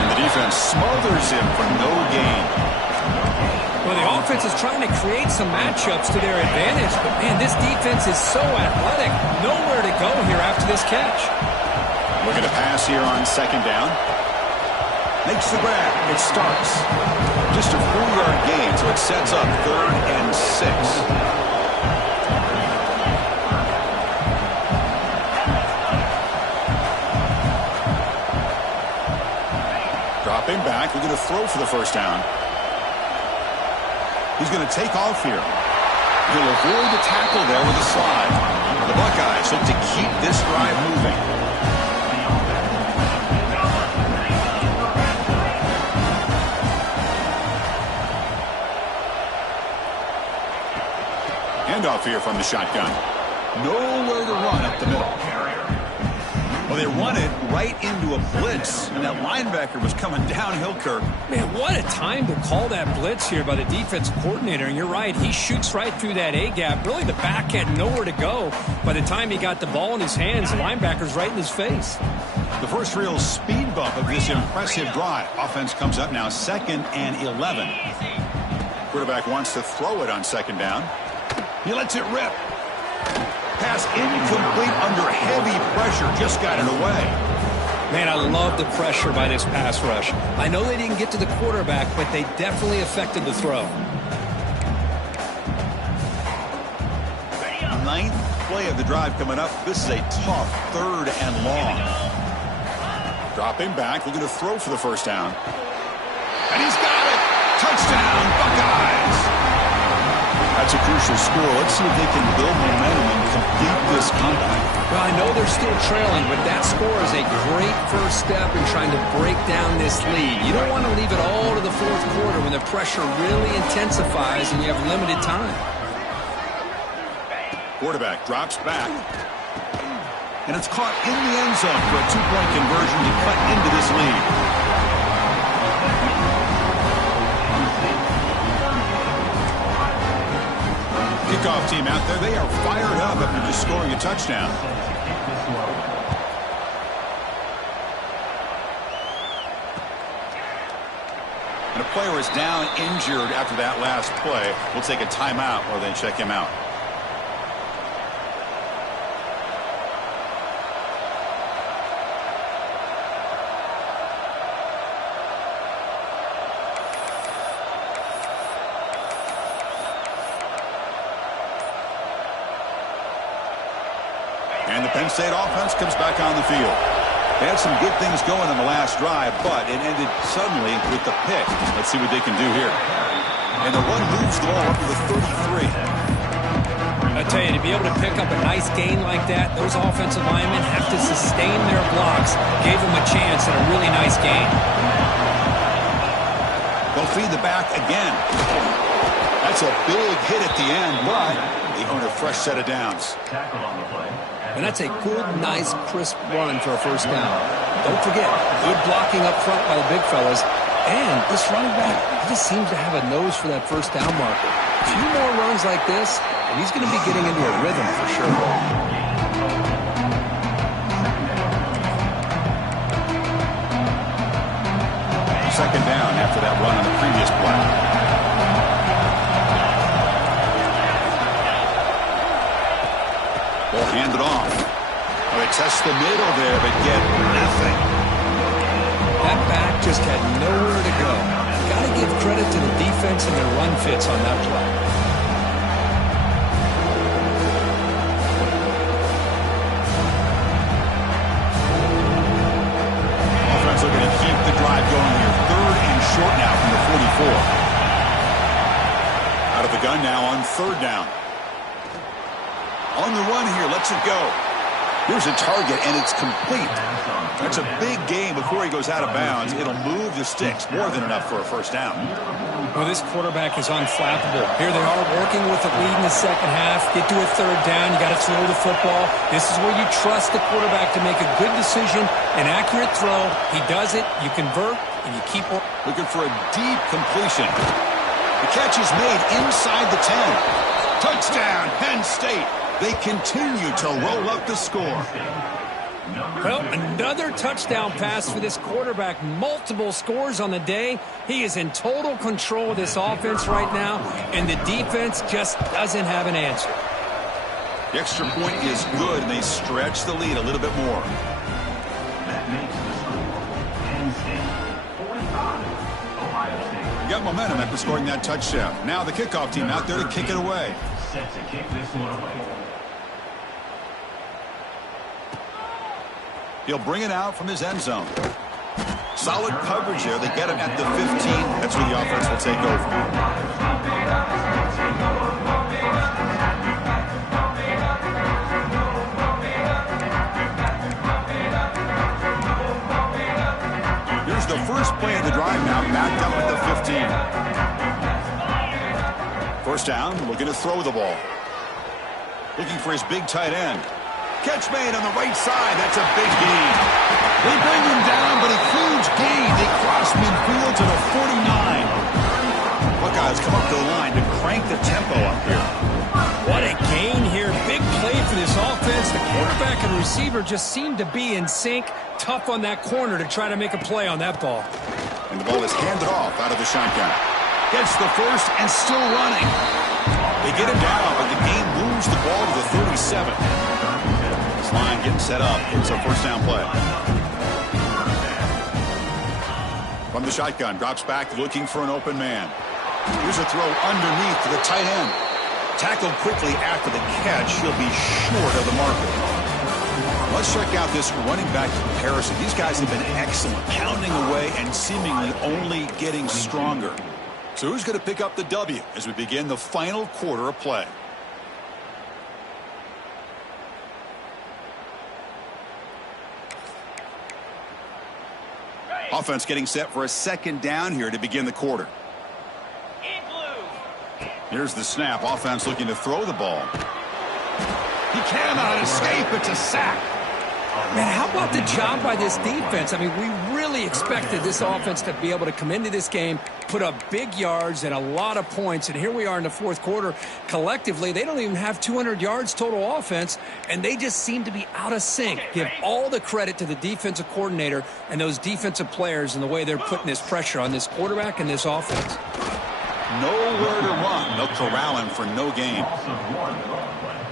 And the defense smothers him for no gain. Well, the offense is trying to create some matchups to their advantage, but, man, this defense is so athletic. Nowhere to go here after this catch. Looking to pass here on 2nd down. Makes the grab. It starts. Just a 4-yard gain, so it sets up 3rd and 6. Dropping back. We're going to throw for the first down. He's going to take off here. He'll avoid the tackle there with a slide. The Buckeyes look to keep this drive moving. Handoff here from the shotgun. Nowhere to run up the middle. Well, they run it right into a blitz, and that linebacker was coming downhill, Kirk. Man, what a time to call that blitz here by the defense coordinator. And you're right, he shoots right through that A-gap. Really, the back had nowhere to go. By the time he got the ball in his hands, the linebacker's right in his face. The first real speed bump of this impressive drive. Offense comes up now 2nd and 11. Quarterback wants to throw it on 2nd down. He lets it rip. Pass incomplete under heavy pressure. Just got it away. Man, I love the pressure by this pass rush. I know they didn't get to the quarterback, but they definitely affected the throw. 9th play of the drive coming up. This is a tough 3rd and long. Dropping back, looking to throw for the first down. And he's got it! Touchdown, Buckeyes! That's a crucial score. Let's see if they can build momentum and complete this comeback. Well, I know they're still trailing, but that score is a great first step in trying to break down this lead. You don't want to leave it all to the 4th quarter when the pressure really intensifies and you have limited time. Quarterback drops back. And it's caught in the end zone for a 2-point conversion to cut into this lead. Kickoff team out there, they are fired up after just scoring a touchdown. And a player is down injured after that last play. We'll take a timeout or then check him out. And the Penn State offense comes back on the field. They had some good things going in the last drive, but it ended suddenly with the pick. Let's see what they can do here. And the one moves the ball up to the 33. I tell you, to be able to pick up a nice gain like that, those offensive linemen have to sustain their blocks. Gave them a chance at a really nice gain. They'll feed the back again. That's a big hit at the end, but they own a fresh set of downs. Tackle on the play. And that's a good, nice, crisp run for a first down. Don't forget, good blocking up front by the big fellas. And this running back, he just seems to have a nose for that first down marker. A few more runs like this, and he's going to be getting into a rhythm for sure. Second down after that run on the previous play. Ball handed off. Well, they test the middle there, but get nothing. That back just had nowhere to go. Got to give credit to the defense and their run fits on that play. Offense looking to keep the drive going here. 3rd and short now from the 44. Out of the gun now on 3rd down. On the run here, lets it go. Here's a target, and it's complete. That's a big gain before he goes out of bounds. It'll move the sticks. More than enough for a first down. Well, this quarterback is unflappable. Here they are working with the lead in the second half. Get to a 3rd down. You got to throw the football. This is where you trust the quarterback to make a good decision, an accurate throw. He does it. You convert, and you keep on. Looking for a deep completion. The catch is made inside the 10. Touchdown, Penn State. They continue to roll up the score. Well, another touchdown pass for this quarterback. Multiple scores on the day. He is in total control of this offense right now, and the defense just doesn't have an answer. The extra point is good, and they stretch the lead a little bit more. That makes the score Penn State He got momentum after scoring that touchdown. Now the kickoff team out there to kick it away. Set to kick this one away. He'll bring it out from his end zone. Solid coverage there. They get him at the 15. That's where the offense will take over. Here's the first play of the drive now, backed up at the 15. First down, looking to throw the ball. Looking for his big tight end. Catch made on the right side. That's a big gain. They bring him down, but a huge gain. They cross midfield to the 49. Buckeyes come up to the line to crank the tempo up here. What a gain here. Big play for this offense. The quarterback and receiver just seem to be in sync. Tough on that corner to try to make a play on that ball. And the ball is handed off out of the shotgun. Gets the first and still running. They get him down, but the game moves the ball to the 37. This line getting set up. It's a first down play. From the shotgun, drops back looking for an open man. Here's a throw underneath to the tight end. Tackled quickly after the catch. He'll be short of the marker. Let's check out this running back comparison. These guys have been excellent, pounding away and seemingly only getting stronger. So who's going to pick up the W as we begin the final quarter of play? Offense getting set for a second down here to begin the quarter. Here's the snap. Offense looking to throw the ball. He cannot escape. It's a sack. Man, how about the job by this defense? I mean, we really expected this offense to be able to come into this game, put up big yards and a lot of points, and here we are in the fourth quarter. Collectively, they don't even have 200 yards total offense, and they just seem to be out of sync. Give all the credit to the defensive coordinator and those defensive players and the way they're putting this pressure on this quarterback and this offense. Nowhere to run. They'll corral him for no gain.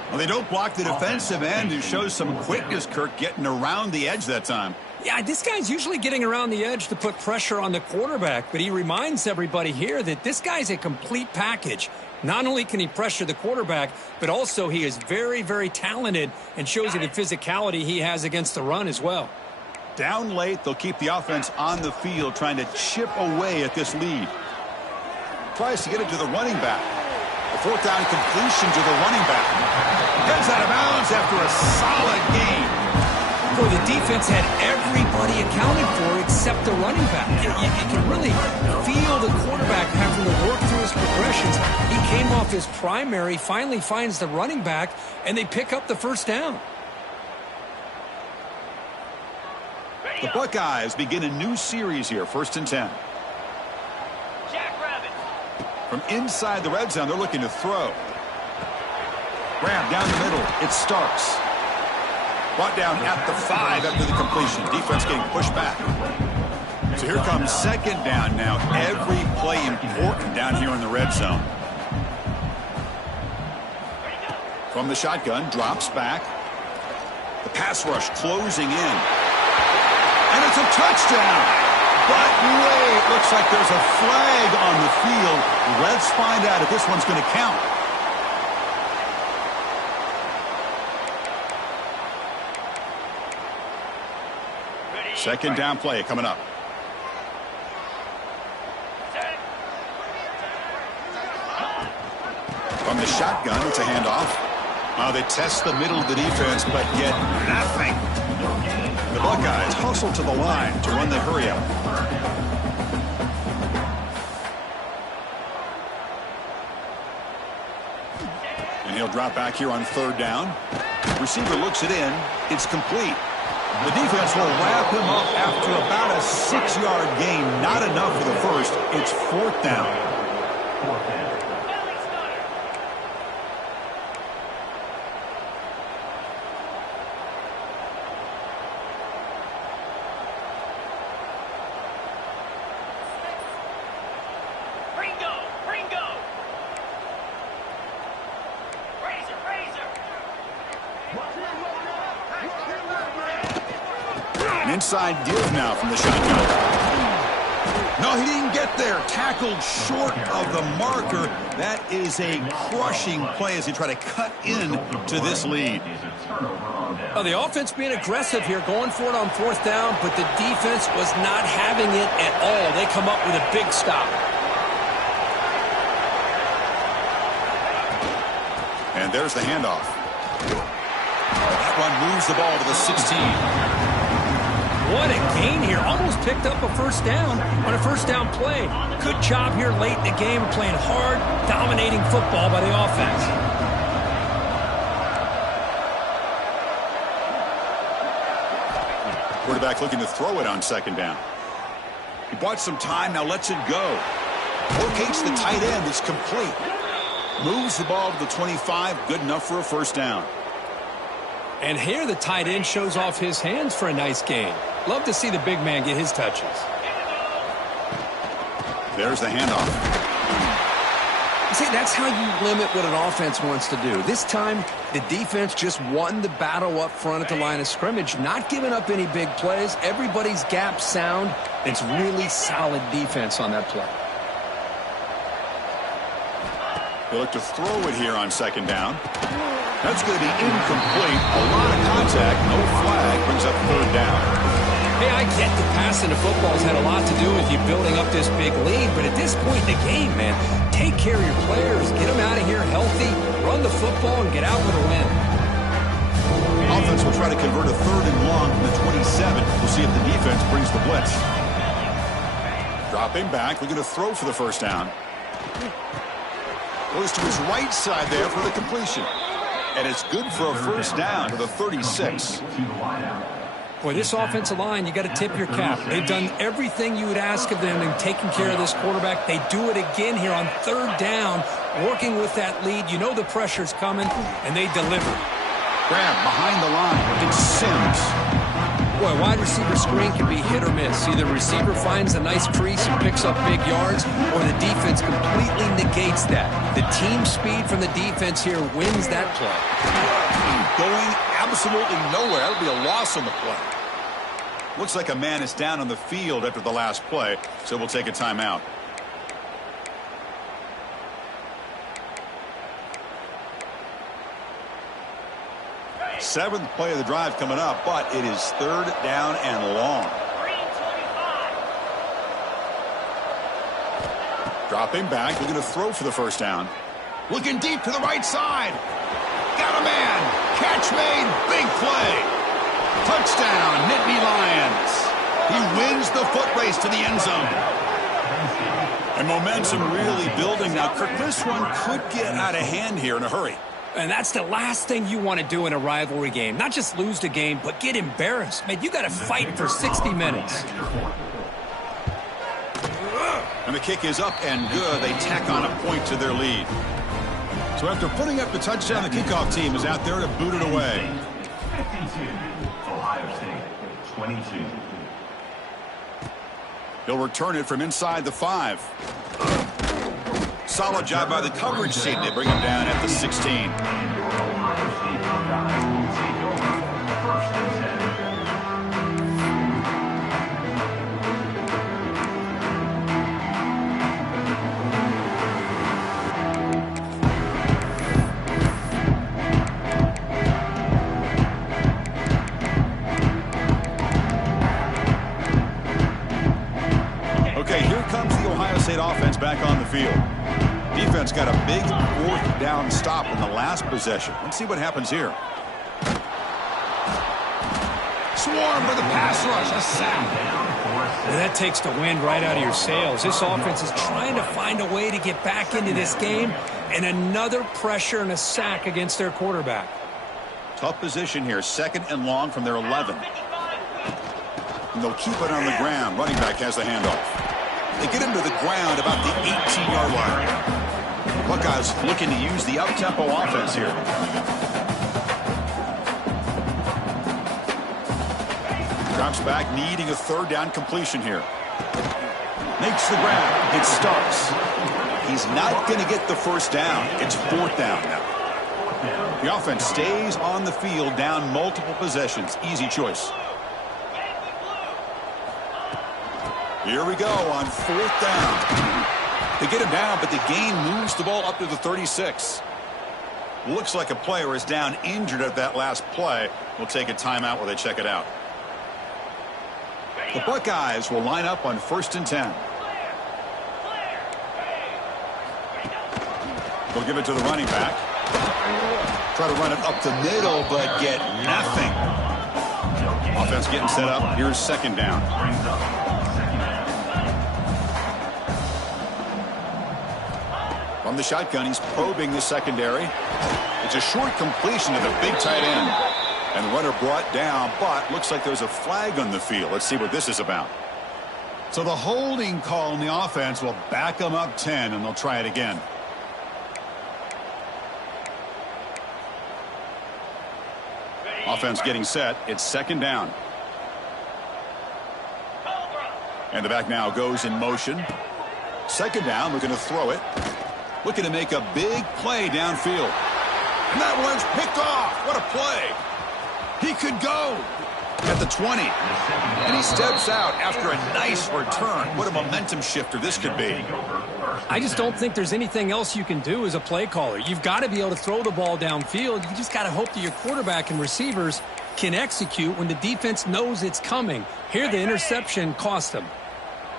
Well, they don't block the defensive end, who shows some quickness, Kirk, getting around the edge that time. Yeah, this guy's usually getting around the edge to put pressure on the quarterback, but he reminds everybody here that this guy's a complete package. Not only can he pressure the quarterback, but also he is very, very talented and shows you the physicality he has against the run as well. Down late, they'll keep the offense on the field, trying to chip away at this lead. Tries to get it to the running back. A fourth down completion to the running back. Heads out of bounds after a solid game. Boy, the defense had everybody accounted for except the running back. You can really feel the quarterback having to work through his progressions. He came off his primary, finally finds the running back, and they pick up the first down. The Buckeyes begin a new series here, 1st and 10. From inside the red zone, they're looking to throw. Grab down the middle. It's Starks. Brought down at the 5 after the completion. Defense getting pushed back. So here comes second down now. Every play important down here in the red zone. From the shotgun, drops back. The pass rush closing in. And it's a touchdown. But wait, looks like there's a flag on the field. Let's find out if this one's going to count. Second down play coming up. From the shotgun, it's a handoff. They test the middle of the defense, but get nothing. The Buckeyes hustle to the line to run the hurry up. And he'll drop back here on third down. Receiver looks it in. It's complete. The defense will wrap him up after about a 6-yard gain. Not enough for the first. It's fourth down. Inside give now from the shotgun. No, he didn't get there. Tackled short of the marker. That is a crushing play as they try to cut in to this lead. Well, the offense being aggressive here, going for it on 4th down, but the defense was not having it at all. They come up with a big stop. And there's the handoff. That one moves the ball to the 16. What a gain here. Almost picked up a first down on a first down play. Good job here late in the game of playing hard, dominating football by the offense. Quarterback looking to throw it on 2nd down. He bought some time, now lets it go. Locates the tight end. It's complete. Moves the ball to the 25. Good enough for a first down. And here the tight end shows off his hands for a nice gain. Love to see the big man get his touches. There's the handoff. See, that's how you limit what an offense wants to do. This time, the defense just won the battle up front at the line of scrimmage, not giving up any big plays. Everybody's gap sound. It's really solid defense on that play. They look to throw it here on 2nd down. That's going to be incomplete. A lot of contact. No flag. Brings up 3rd down. Hey, I get the passing of football's had a lot to do with you building up this big lead, but at this point in the game, man, take care of your players. Get them out of here healthy, run the football, and get out with a win. Offense will try to convert a 3rd and long from the 27. We'll see if the defense brings the blitz. Dropping back. Looking to throw for the first down. Goes to his right side there for the completion. And it's good for a first down to the 36. Boy, this offensive line, you got to tip your cap. They've done everything you would ask of them in taking care of this quarterback. They do it again here on 3rd down, working with that lead. You know the pressure's coming, and they deliver. Grab behind the line. It's Sims. Boy, wide receiver screen can be hit or miss. Either receiver finds a nice crease and picks up big yards, or the defense completely negates that. The team speed from the defense here wins that play. Going absolutely nowhere. That'll be a loss on the play. Looks like a man is down on the field after the last play, so we'll take a timeout. Seventh play of the drive coming up, but it is 3rd down and long. Dropping back, looking to throw for the first down. Looking deep to the right side. Got a man. Catch made. Big play. Touchdown, Nittany Lions. He wins the foot race to the end zone. And momentum really building now. Kirk, this one could get out of hand here in a hurry. And that's the last thing you want to do in a rivalry game. Not just lose the game, but get embarrassed. Man, you got to fight for 60 minutes. And the kick is up and good. They tack on a point to their lead. So after putting up the touchdown, the kickoff team is out there to boot it away. 52, Ohio State, 22. He'll return it from inside the 5. Solid job by the coverage team. They bring him down at the 16. Okay, here comes the Ohio State offense back on the field. Defense got a big 4th down stop in the last possession. Let's see what happens here. Swarm for the pass rush. A sack. That takes the wind right out of your sails. This offense is trying to find a way to get back into this game, and another pressure and a sack against their quarterback. Tough position here. 2nd and long from their 11. And they'll keep it on the ground. Running back has the handoff. They get him to the ground about the 18-yard line. Buckeyes looking to use the up-tempo offense here. Drops back, needing a 3rd down completion here. Makes the grab. It starts. He's not going to get the first down. It's 4th down now. The offense stays on the field, down multiple possessions. Easy choice. Here we go on 4th down. They get him down, but the gain moves the ball up to the 36. Looks like a player is down injured at that last play. We'll take a timeout while they check it out. The Buckeyes will line up on 1st and 10. They'll give it to the running back. Try to run it up the middle, but get nothing. Offense getting set up. Here's 2nd down. From the shotgun, he's probing the secondary. It's a short completion to the big tight end. And the runner brought down, but looks like there's a flag on the field. Let's see what this is about. So the holding call on the offense will back them up 10, and they'll try it again. Offense getting set. It's 2nd down. And the back now goes in motion. 2nd down, looking to throw it. Looking to make a big play downfield. And that one's picked off. What a play. He could go at the 20. And he steps out after a nice return. What a momentum shifter this could be. I just don't think there's anything else you can do as a play caller. You've got to be able to throw the ball downfield. You just got to hope that your quarterback and receivers can execute when the defense knows it's coming. Here, the interception cost them.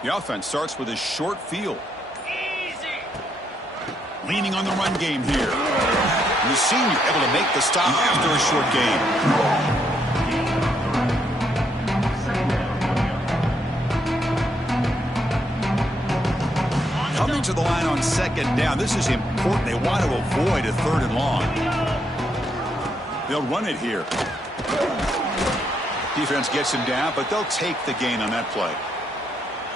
The offense starts with a short field. Leaning on the run game here. And the senior able to make the stop after a short game. Coming to the line on 2nd down. This is important. They want to avoid a 3rd and long. They'll run it here. Defense gets him down, but they'll take the gain on that play.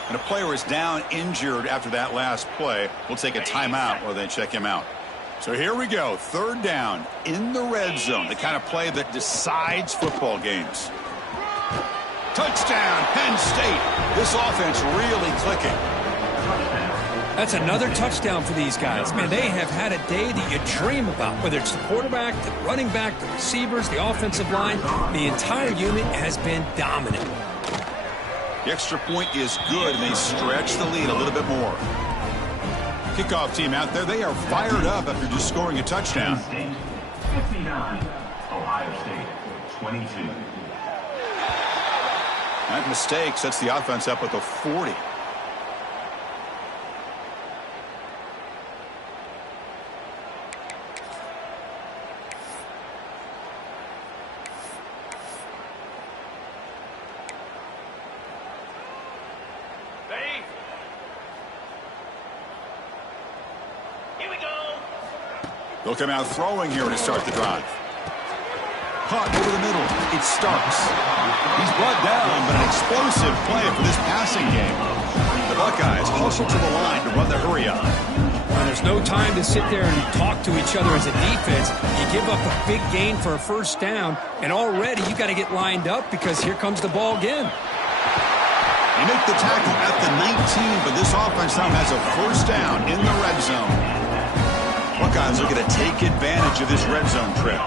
And a player is down injured after that last play. We'll take a timeout while they check him out. So here we go. 3rd down in the red zone. The kind of play that decides football games. Touchdown, Penn State. This offense really clicking. That's another touchdown for these guys. Man, they have had a day that you dream about. Whether it's the quarterback, the running back, the receivers, the offensive line, the entire unit has been dominant. The extra point is good, and they stretch the lead a little bit more. Kickoff team out there, they are fired up after just scoring a touchdown. 59, Ohio State, 22. That mistake sets the offense up at the 40. They'll come out throwing here to start the drive. Caught over the middle. It's Starks. He's brought down, but an explosive play for this passing game. The Buckeyes hustle to the line to run the hurry up. Well, there's no time to sit there and talk to each other as a defense. You give up a big gain for a 1st down, and already you got to get lined up because here comes the ball again. They make the tackle at the 19, but this offense now has a 1st down in the red zone. Buckeyes looking to take advantage of this red zone trip.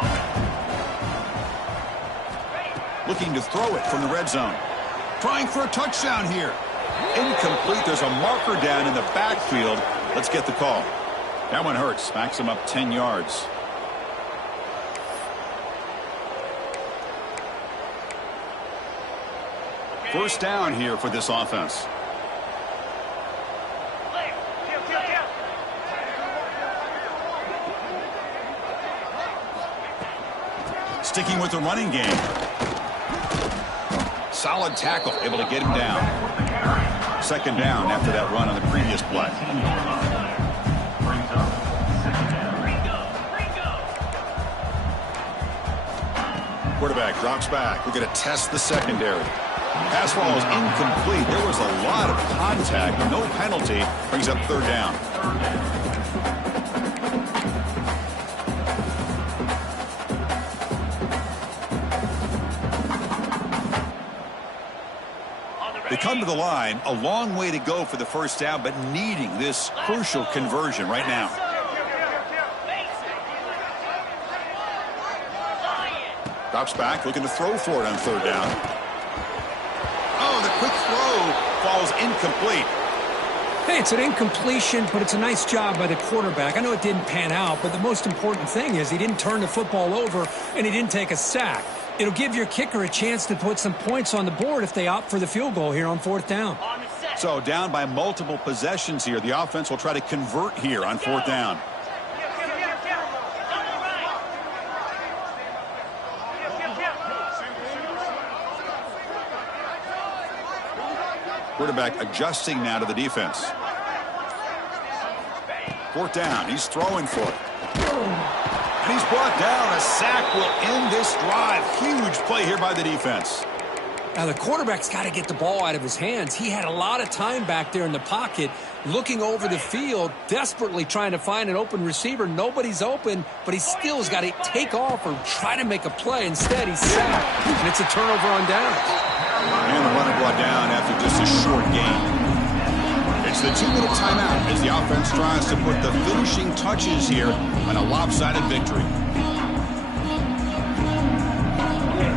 Looking to throw it from the red zone. Trying for a touchdown here. Incomplete. There's a marker down in the backfield. Let's get the call. That one hurts. Backs him up 10 yards. First down here for this offense. Sticking with the running game. Solid tackle, able to get him down. 2nd down after that run on the previous play. Quarterback drops back. We're going to test the secondary. Pass ball is incomplete. There was a lot of contact. No penalty. Brings up 3rd down. They come to the line, a long way to go for the 1st down, but needing this crucial conversion right now. Drops back, looking to throw for it on 3rd down. Oh, the quick throw falls incomplete. Hey, it's an incompletion, but it's a nice job by the quarterback. I know it didn't pan out, but the most important thing is he didn't turn the football over and he didn't take a sack. It'll give your kicker a chance to put some points on the board if they opt for the field goal here on 4th down. So down by multiple possessions here. The offense will try to convert here on 4th down. Quarterback adjusting now to the defense. 4th down. He's throwing for it. And he's brought down. A sack will end this drive. Huge play here by the defense. Now, the quarterback's got to get the ball out of his hands. He had a lot of time back there in the pocket, looking over the field, desperately trying to find an open receiver. Nobody's open, but he still has got to take off or try to make a play. Instead, he's sacked, and it's a turnover on downs. And the runner brought down after just a short gain. It's the 2-minute timeout as the offense tries to put the finishing touches here on a lopsided victory.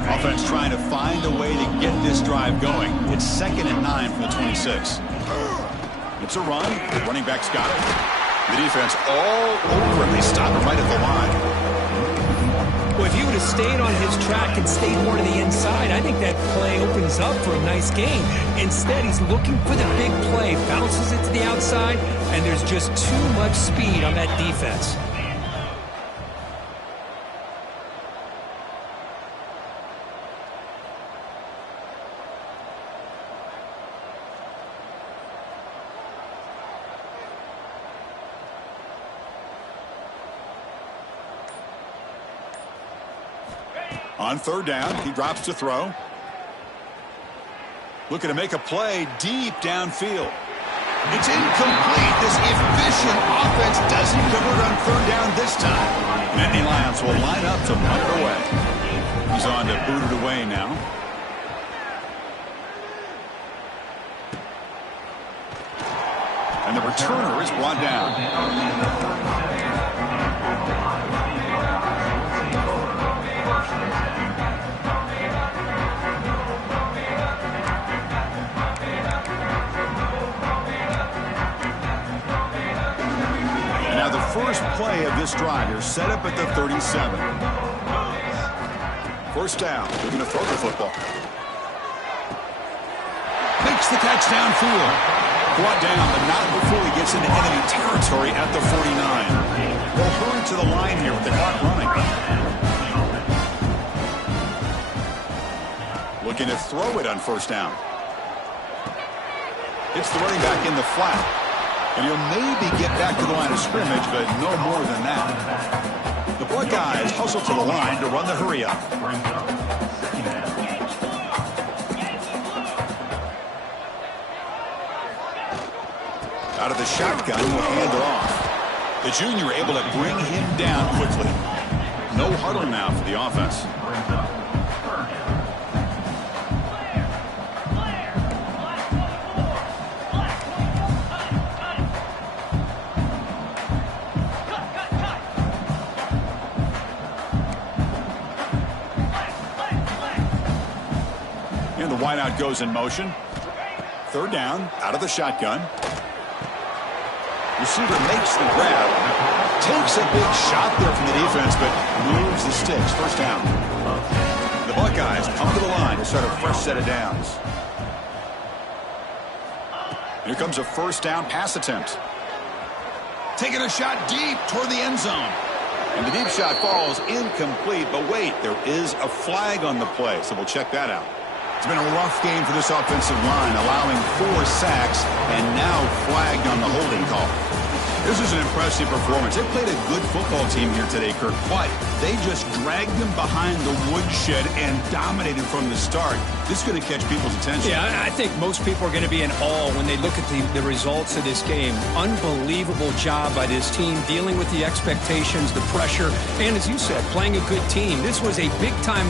Offense trying to find a way to get this drive going. It's 2nd and 9 from the 26. It's a run. The running back's got it. The defense all over him. They stop him right at the line. Well, if he would have stayed on his track and stayed more to the inside, I think that play opens up for a nice gain. Instead, he's looking for the big play, bounces it to the outside, and there's just too much speed on that defense. On 3rd down, he drops to throw. Looking to make a play deep downfield. It's incomplete. This efficient offense doesn't convert on 3rd down this time. Nittany Lions will line up to punt it away. He's on to boot it away now. And the returner is brought down. First play of this drive here, set up at the 37. 1st down. They're going to throw the football. Makes the catch downfield. Brought down, but not before he gets into enemy territory at the 49. They'll hurry to the line here with the clock running. Looking to throw it on 1st down. It's the running back in the flat. And he'll maybe get back to the line of scrimmage, but no more than that. The Buckeyes hustle to the line to run the hurry-up. Out of the shotgun, will hand it off. The junior able to bring him down quickly. No huddle now for the offense. Wideout goes in motion. 3rd down, out of the shotgun. Receiver makes the grab. Takes a big shot there from the defense, but moves the sticks. 1st down. The Buckeyes come to the line to start a fresh set of downs. Here comes a 1st down pass attempt. Taking a shot deep toward the end zone. And the deep shot falls incomplete, but wait, there is a flag on the play, so we'll check that out. It's been a rough game for this offensive line, allowing 4 sacks and now flagged on the holding call. This is an impressive performance. They played a good football team here today, Kirk, but they just dragged them behind the woodshed and dominated from the start. This is going to catch people's attention. Yeah, I think most people are going to be in awe when they look at the results of this game. Unbelievable job by this team, dealing with the expectations, the pressure, and as you said, playing a good team. This was a big-time